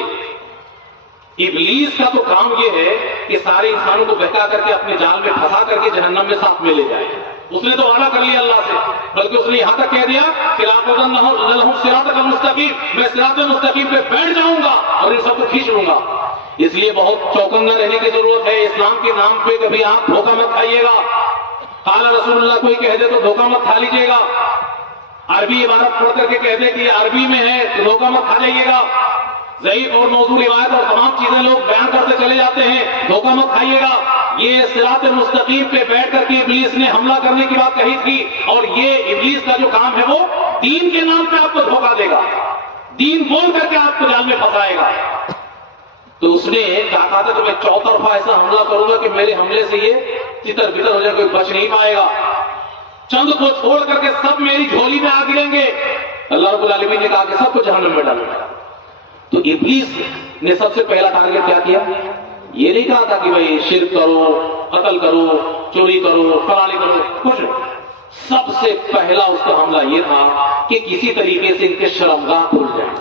ابلیس کا تو کام یہ ہے کہ سارے انسانوں کو بہکا کر کے اپنے جال میں پھنسا کر کے جہنم میں ساتھ میں لے جائے. اس نے تو وعدہ کر لیا اللہ سے، بلکہ اس نے یہاں تک کہہ دیا کہ لَأَقْعُدَنَّ لَهُمْ صِرَاطَكَ الْمُسْتَقِيمَ، میں صراط مستقیم پہ بیٹھ جاؤں گا اور ان سب کو کھینچ لوں گا. اس لیے بہت چوکنا رہنے کی ضرورت ہے. اسلام کے نام پہ کبھی آپ دھوکہ مت کھائیے گا. قال رسول اللہ کوئی کہہ دے تو دھوکہ مت کھا لیجیے گا. عربی عبارت پڑھ کر کے کہہ دے کہ عربی میں ہے تو دھوکہ مت کھا لائیے گا. ضعیف اور موضوع روایت اور تمام چیزیں لوگ بیان کرتے چلے جاتے ہیں، دھوکہ مت کھائیے گا. یہ صراط مستقیم پہ بیٹھ کر کے ابلیس نے حملہ کرنے کی بات کہی تھی، اور یہ ابلیس کا جو کام ہے وہ دین کے نام پہ آپ کو دھوکہ دے گا، دین بول کر کے آپ کو جال میں پھنسائے گا. تو اس نے کہا تھا کہ میں چوطرفہ ایسا حملہ کروں گا کہ میرے حملے سے یہ تتر بتر ہو جائے، کوئی بچ نہیں پائے گا. چند کو چھوڑ کر کے سب میری جھولی میں آ گریں گے. اللہ رب العالمین نے کہا کہ سب کو جہنم میں ڈالوں گا. تو ابلیس نے سب سے پہلا ٹارگٹ کیا کیا؟ یہ نہیں کہا تھا کہ بھائی شرک کرو، قتل کرو، چوری کرو، فلاں کرو، کچھ نہیں. سب سے پہلا اس کا حملہ یہ تھا کہ کسی طریقے سے ان کے شرمگاہ کھل جائیں.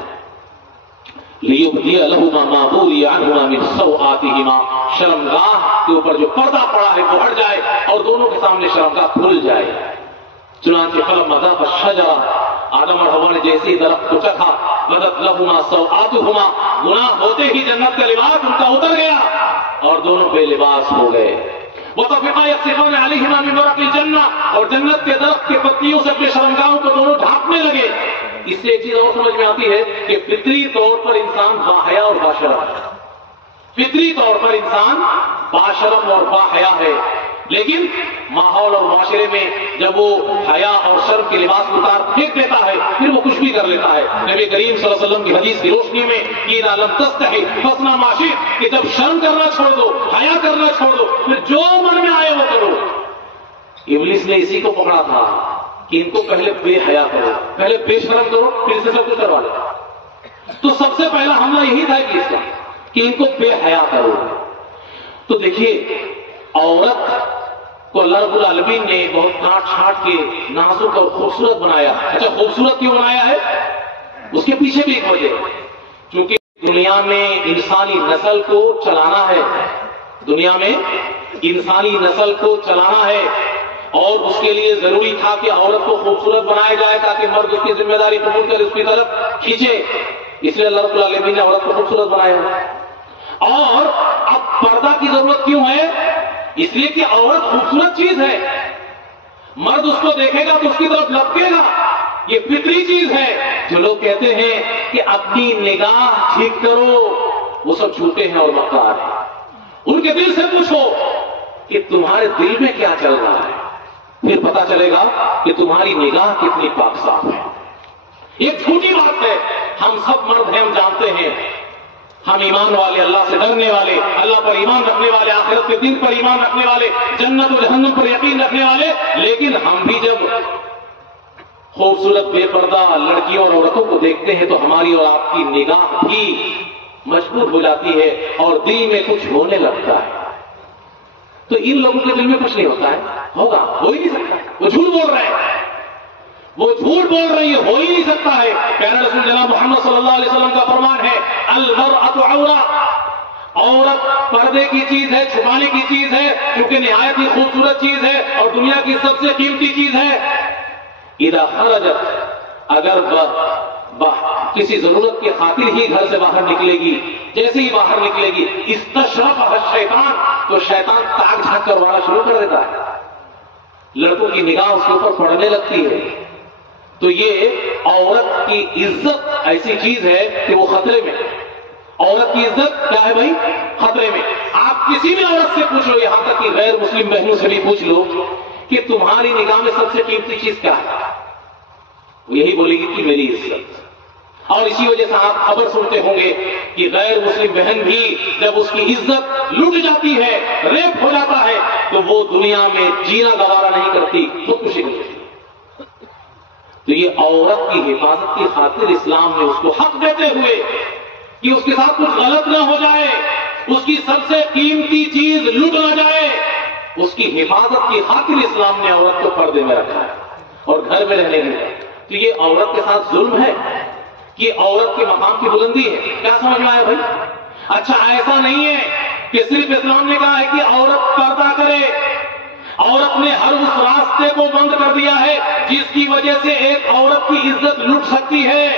لیبدی لہما ما بوری عنہما من سوآتہما. شرمگاہ کے اوپر جو پردہ پڑا ہے وہ ہٹ جائے اور دونوں کے سامنے شرمگاہ کھل جائے. چنانچہ فلما ذاق الشجرہ، آدم اور حوا نے جیسے درخت کو چکھا، بدت لہما سوآتہما، گناہ ہوتے ہی جنت کا لباس ان کا اتر گیا اور دونوں بے لباس ہو گئے. وطفقا یخصفان علیہما من ورق الجنہ، اور جنت کے درخت کے پتیوں سے اپنے شرمگاہوں کو دونوں ڈھانپنے لگے. اس سے ایک چیز اور سمجھ میں آتی ہے کہ فطری طور پر انسان باحیا اور باشرم ہے. فطری طور پر انسان باشرم اور باحیا ہے، لیکن ماحول اور معاشرے میں جب وہ حیا اور شرم کے لباس کو اتار پھینک دیتا ہے پھر وہ کچھ بھی کر لیتا ہے. نبی کریم صلی اللہ علیہ وسلم کی حدیث کی روشنی میں اذا لم تستحی فاصنع ما شئت، کہ جب شرم کرنا چھوڑ دو، حیا کرنا چھوڑ دو، پھر جو من میں آئے وہ کرو. ابلیس نے اسی کو پکڑا تھا کہ ان کو پہلے بے حیا کرو، پہلے بے شرم کرو، پھر سے سب کچھ کروا لو. تو سب سے پہلا حملہ یہی تھا ابلیس کا کہ ان کو بے حیا کرو. تو دیکھیے عورت کو اللہ رب العالمین نے بہت کاٹ چھانٹ کے نازک اور خوبصورت بنایا. اچھا خوبصورت کیوں بنایا ہے؟ اس کے پیچھے بھی ایک وجہ ہے. چونکہ دنیا میں انسانی نسل کو چلانا ہے، دنیا میں انسانی نسل کو چلانا ہے، اور اس کے لیے ضروری تھا کہ عورت کو خوبصورت بنایا جائے تاکہ مرد اس کی ذمہ داری قبول کر اس کی طرف کھینچے. اس لیے اللہ رب العالمین نے عورت کو خوبصورت بنایا. اور اب پردہ کی ضرورت کیوں ہے؟ اس لیے کہ عورت خوبصورت چیز ہے، مرد اس کو دیکھے گا تو اس کی طرف لپکے گا. یہ فطری چیز ہے. جو لوگ کہتے ہیں کہ اپنی نگاہ ٹھیک کرو، وہ سب جھوٹے ہیں اور مکار ہیں. ان کے دل سے پوچھو کہ تمہارے دل میں کیا چل رہا ہے، پھر پتا چلے گا کہ تمہاری نگاہ کتنی پاک صاف ہے. یہ جھوٹی بات ہے. ہم سب مرد ہیں، ہم جانتے ہیں، ہم ایمان والے، اللہ سے ڈرنے والے، اللہ پر ایمان رکھنے والے، آخرت کے دن پر ایمان رکھنے والے، جنت و جہنم پر یقین رکھنے والے. لیکن ہم بھی جب خوبصورت بے پردہ لڑکیوں اور عورتوں کو دیکھتے ہیں تو ہماری اور آپ کی نگاہ بھی مجبور ہو جاتی ہے اور دل میں کچھ ہونے لگتا ہے. تو ان لوگوں کے دل میں کچھ نہیں ہوتا ہے، ہوگا، ہو ہی نہیں سکتا. وہ جھوٹ بول رہے ہیں، وہ جھوٹ بول رہی ہے، ہو ہی نہیں سکتا ہے. پیارے رسول جناب محمد صلی اللہ علیہ وسلم کا فرمان ہے المرأۃ عورہ، عورت پردے کی چیز ہے، چھپانے کی چیز ہے، کیونکہ نہایت ہی خوبصورت چیز ہے اور دنیا کی سب سے قیمتی چیز ہے. اذا خرجت، اگر کسی ضرورت کی خاطر ہی گھر سے باہر نکلے گی، جیسے ہی باہر نکلے گی استشرفها الشیطان، تو شیطان تاک جھانک کروانا شروع کر دیتا ہے. لڑکوں کی نگاہ اس کے اوپر پڑنے لگتی ہے. تو یہ عورت کی عزت ایسی چیز ہے کہ وہ خطرے میں. عورت کی عزت کیا ہے بھائی؟ خطرے میں. آپ کسی بھی عورت سے پوچھ لو, یہاں تک کہ غیر مسلم بہنوں سے بھی پوچھ لو کہ تمہاری نگاہ میں سب سے قیمتی چیز کیا ہے, وہ یہی بولے گی کہ میری عزت. اور اسی وجہ سے آپ خبر سنتے ہوں گے کہ غیر مسلم بہن بھی جب اس کی عزت لوٹ جاتی ہے, ریپ ہو جاتا ہے, تو وہ دنیا میں جینا گوارا نہیں کرتی, خودکشی کرتی. تو یہ عورت کی حفاظت کی خاطر اسلام نے اس کو حق دیتے ہوئے کہ اس کے ساتھ کچھ غلط نہ ہو جائے, اس کی سب سے قیمتی چیز لوٹ نہ جائے, اس کی حفاظت کی خاطر اسلام نے عورت کو پردے میں رکھا ہے اور گھر میں رہنے دیا. تو یہ عورت کے ساتھ ظلم ہے کہ عورت کے مقام کی بلندی ہے. کیا سمجھ میں آیا بھائی؟ اچھا, ایسا نہیں ہے کہ صرف اسلام نے کہا ہے کہ عورت پردہ کرے. عورت نے ہر اس راستے کو بند کر دیا ہے جس کی وجہ سے ایک عورت کی عزت لٹ سکتی ہے.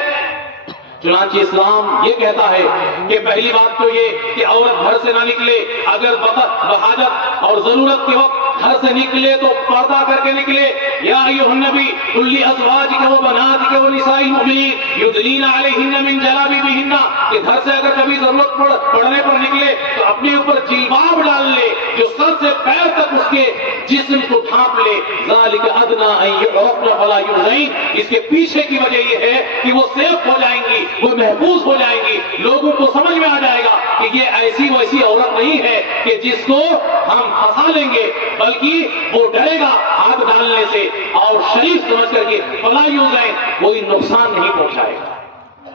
چنانچہ اسلام یہ کہتا ہے کہ پہلی بات تو یہ کہ عورت گھر سے نہ نکلے, اگر بحاجت اور ضرورت کے وقت گھر سے نکلے تو پردہ کر کے نکلے. یا ایھا النبی قل لازواجک وبناتک ونساء المؤمنین یدنین علیہن من جلابیبہن, کہ گھر سے اگر کبھی ضرورت پڑنے پر نکلے تو اپنے اوپر جلباب ڈال لے جو سر سے پیر تک اس کے جسم کو ڈھانپ لے. ذالک ادنیٰ ان یعرفن فلا یؤذین, اس کے پیچھے کی وجہ یہ ہے کہ وہ سیف ہو جائیں گی, وہ محفوظ ہو جائیں گی, لوگوں کو سمجھ میں آ جائے گا کہ یہ ایسی ویسی عورت نہیں ہے کہ جس کو ہم پھنسا لیں گے, بلکہ وہ ڈرے گا ہاتھ ڈالنے سے اور شریف سمجھ کر کے فلا یؤذین, کوئی نقصان نہیں پہنچائے گا,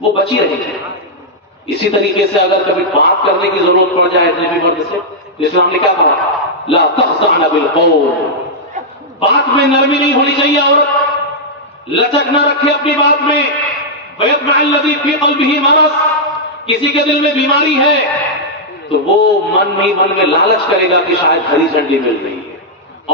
وہ بچی رہے گی. اسی طریقے سے اگر کبھی بات کرنے کی ضرورت پڑ جائے اجنبی مرد سے, اسلام نے کیا کہا؟ لا تخضعن بالقول, بات میں نرمی نہیں ہونی چاہیے, عورت لچک نہ رکھے اپنی بات میں. وَيَطْمَعَ الَّذِي فِي قَلْبِهِ مَرَضٌ, کسی کے دل میں بیماری ہے تو وہ من میں لالچ کرے گا کہ شاید ہری جھنڈی مل رہی ہے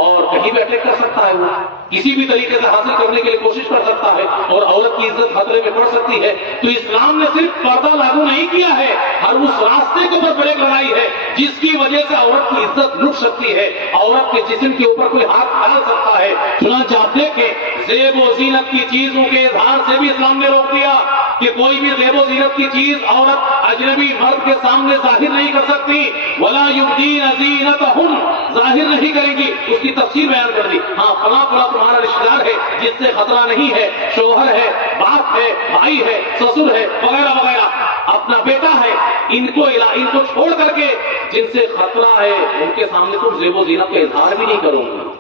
اور کہیں بھی اٹیک کر سکتا ہے, وہ کسی بھی طریقے سے حاصل کرنے کے لیے کوشش کر سکتا ہے اور عورت کی عزت خطرے میں پڑ سکتی ہے. تو اسلام نے صرف پردہ لاگو نہیں کیا ہے, ہر اس راستے کے اوپر بریک لگائی ہے جس کی وجہ سے عورت کی عزت لٹ سکتی ہے, عورت کے جسم کے اوپر کوئی ہاتھ ڈال سکتا ہے. چنانچہ آپ دیکھیں زیب و زینت کی چیزوں کے اظہار سے بھی اسلام نے روک دیا کہ کوئی بھی زیب و زینت کی چیز عورت اجنبی مرد کے سامنے ظاہر نہیں کر سکتی. ولا یبدین زینتہن, ظاہر نہیں کریں گی. اس کی تفسیر بیان کر دی. ہاں فلاں فلاں تمہارا رشتہ دار ہے جس سے خطرہ نہیں ہے, شوہر ہے, باپ ہے, بھائی ہے, سسر ہے, وغیرہ وغیرہ, اپنا بیٹا ہے, ان کو چھوڑ کر کے جن سے خطرہ ہے ان کے سامنے تم زیب و زینت کا اظہار بھی نہیں کرو گے.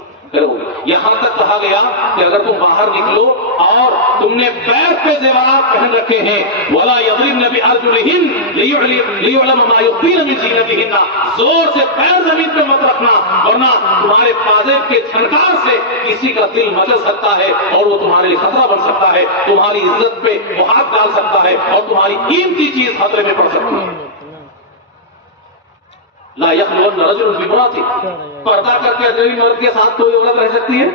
یہاں تک کہا گیا کہ اگر تم باہر نکلو اور تم نے پیر پہ زیورات پہن رکھے ہیں, ولا یضربن بارجلہن لیعلم ما یخفین من زینتہن, زور سے پیر زمین پہ مت رکھنا ورنہ تمہارے پاجاب کے چھنکار سے کسی کا دل مچل سکتا ہے اور وہ تمہارے لیے خطرہ بن سکتا ہے, تمہاری عزت پہ وہ ہاتھ ڈال سکتا ہے اور تمہاری قیمتی چیز خطرے میں پڑ سکتی ہے. لا یخلون رجل بامرأۃ, پردہ کر کے اجنبی مرد کے ساتھ کوئی عورت رہ سکتی ہے؟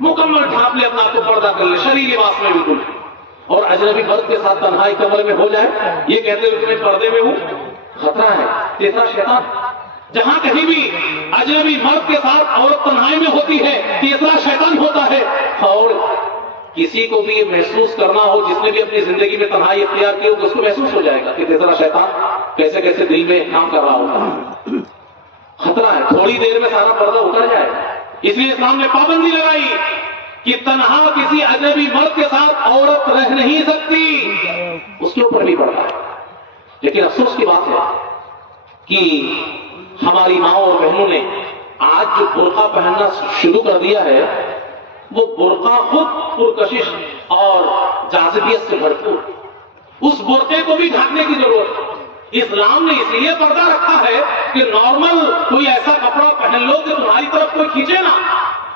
مکمل ڈھانپ لے اپنا آپ کو, پردہ کر لے شرعی لباس میں بالکل, اور اجنبی مرد کے ساتھ تنہائی کمرے میں ہو جائے یہ کہتے ہوئے کہ میں پردے میں ہوں, خطرہ ہے, تیسرا شیطان. جہاں کہیں بھی اجنبی مرد کے ساتھ عورت تنہائی میں ہوتی ہے تیسرا شیطان ہوتا ہے. اور کسی کو بھی یہ محسوس کرنا ہو جس نے بھی اپنی زندگی میں تنہائی اختیار کی ہو تو اس کو محسوس ہو جائے گا کہ تیسرا شیطان کیسے کیسے دل میں کام کر رہا ہوتا. خطرہ ہے, تھوڑی دیر میں سارا پردہ اتر جائے. اس لیے اسلام نے پابندی لگائی کہ تنہا کسی اجنبی مرد کے ساتھ عورت رہ نہیں سکتی, اس کے اوپر بھی پڑتا ہے. لیکن افسوس کی بات ہے کہ ہماری ماؤں اور بہنوں نے آج جو برقع پہننا شروع کر دیا ہے وہ برقع خود پرکشش اور جاذبیت سے بھرپور, اس برقعے کو بھی ڈھانکنے کی ضرورت ہے. اسلام نے اس لیے پردہ رکھا ہے کہ نارمل کوئی ایسا کپڑا پہن لو کہ تمہاری طرف کوئی کھینچے نا,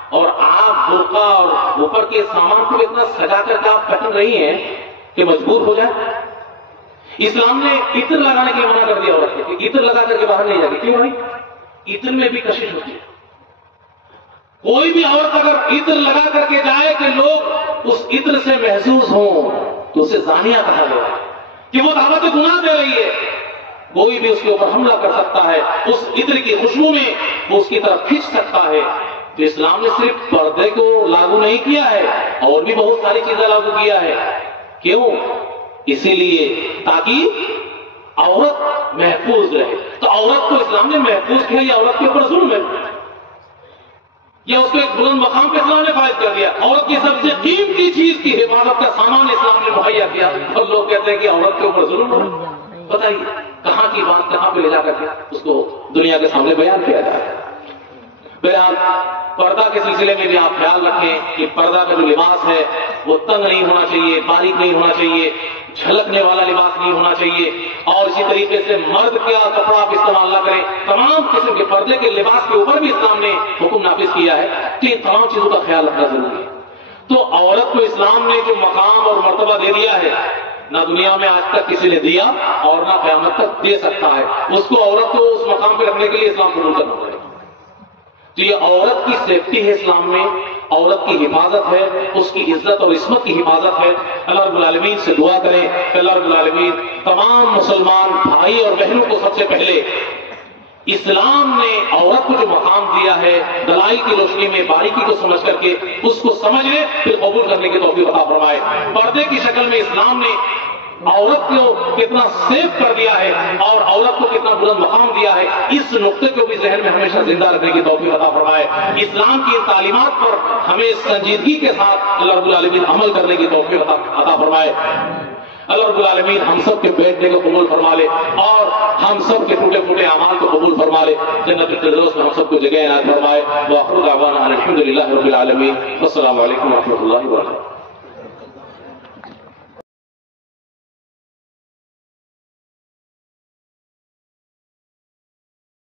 اور آپ برقع اور اوپر کے سامان کو اتنا سجا کر کے آپ پہن رہی ہیں کہ مجبور ہو جائے. اسلام نے عطر لگانے کے لیے منع کر دیا عورت کو کہ عطر لگا کر کے باہر نہیں جائے گی. کیوں بھائی؟ عطر میں بھی کشش ہوتی ہے. کوئی بھی عورت اگر عطر لگا کر کے جائے کہ لوگ اس عطر سے محظوظ ہوں تو اسے زانیہ کہا گیا کہ وہ دعوت گناہ دے رہی ہے. کوئی بھی اس کے اوپر حملہ کر سکتا ہے, اس عطر کی خوشبو میں وہ اس کی طرف کھینچ سکتا ہے. تو اسلام نے صرف پردے کو لاگو نہیں کیا ہے, اور بھی بہت ساری چیزیں لاگو کیا ہے. کیوں؟ اسی لیے تاکہ عورت محفوظ رہے. تو عورت کو اسلام نے محفوظ کیا یا عورت کے اوپر ظلم ہے؟ یا اس کو ایک بلند مقام پہ اسلام نے فائز کر دیا؟ عورت کی سب سے قیمتی چیز کی حفاظت کا سامان اسلام نے مہیا کیا اور لوگ کہتے ہیں کہ عورت کے اوپر ظلم ہو. بتائیے کہاں کی بات کہاں پہ لے جا کر کے اس کو دنیا کے سامنے بیان کیا جائے. بیان پردہ کے سلسلے میں بھی آپ خیال رکھیں کہ پردہ کا جو لباس ہے وہ تنگ نہیں ہونا چاہیے، باریک نہیں ہونا چاہیے، جھلکنے والا لباس نہیں ہونا چاہیے. اور اسی طریقے سے مرد کا کپڑا آپ استعمال نہ کریں. تمام قسم کے پردے کے لباس کے اوپر بھی اسلام نے حکم نافذ کیا ہے کہ ان تمام چیزوں کا خیال رکھنا ضروری ہے. تو عورت کو اسلام نے جو مقام اور مرتبہ دے دیا ہے نہ دنیا میں آج تک کسی نے دیا اور نہ قیامت تک دے سکتا ہے. اس کو عورت کو اس مقام پہ رکھنے کے لیے اسلام قبول کرنا پڑے گا. تو یہ عورت کی سیفٹی ہے اسلام میں، عورت کی حفاظت ہے، اس کی عزت اور عصمت کی حفاظت ہے. اللہ رب العالمین سے دعا کریں کہ اللہ رب العالمین تمام مسلمان بھائی اور بہنوں کو سب سے پہلے اسلام نے عورت کو جو مقام دیا ہے دلائل کی روشنی میں باریکی کو سمجھ کر کے اس کو سمجھنے پھر قبول کرنے کی توفیق عطا فرمائے. پردے کی شکل میں اسلام نے عورت کو کتنا سیف کر دیا ہے اور عورت کو کتنا بلند مقام دیا ہے، اس نقطے کو بھی ذہن میں ہمیشہ زندہ رکھنے کی توفیق عطا فرمائے. اسلام کی تعلیمات پر ہمیں سنجیدگی کے ساتھ اللہ رب العالمین عمل کرنے کی توفیق عطا فرمائے. اللہ رب العالمین ہم سب کے بیٹھنے کو قبول فرما لے اور ہم سب کے ٹوٹے پھوٹے اعمال کو قبول فرما لے. جنت الفردوس میں ہم سب کو جگہ عنایت فرمائے. وآخر دعوانا الحمد للہ رب العالمین. السلام علیکم و رحمۃ اللہ وبرکاتہ.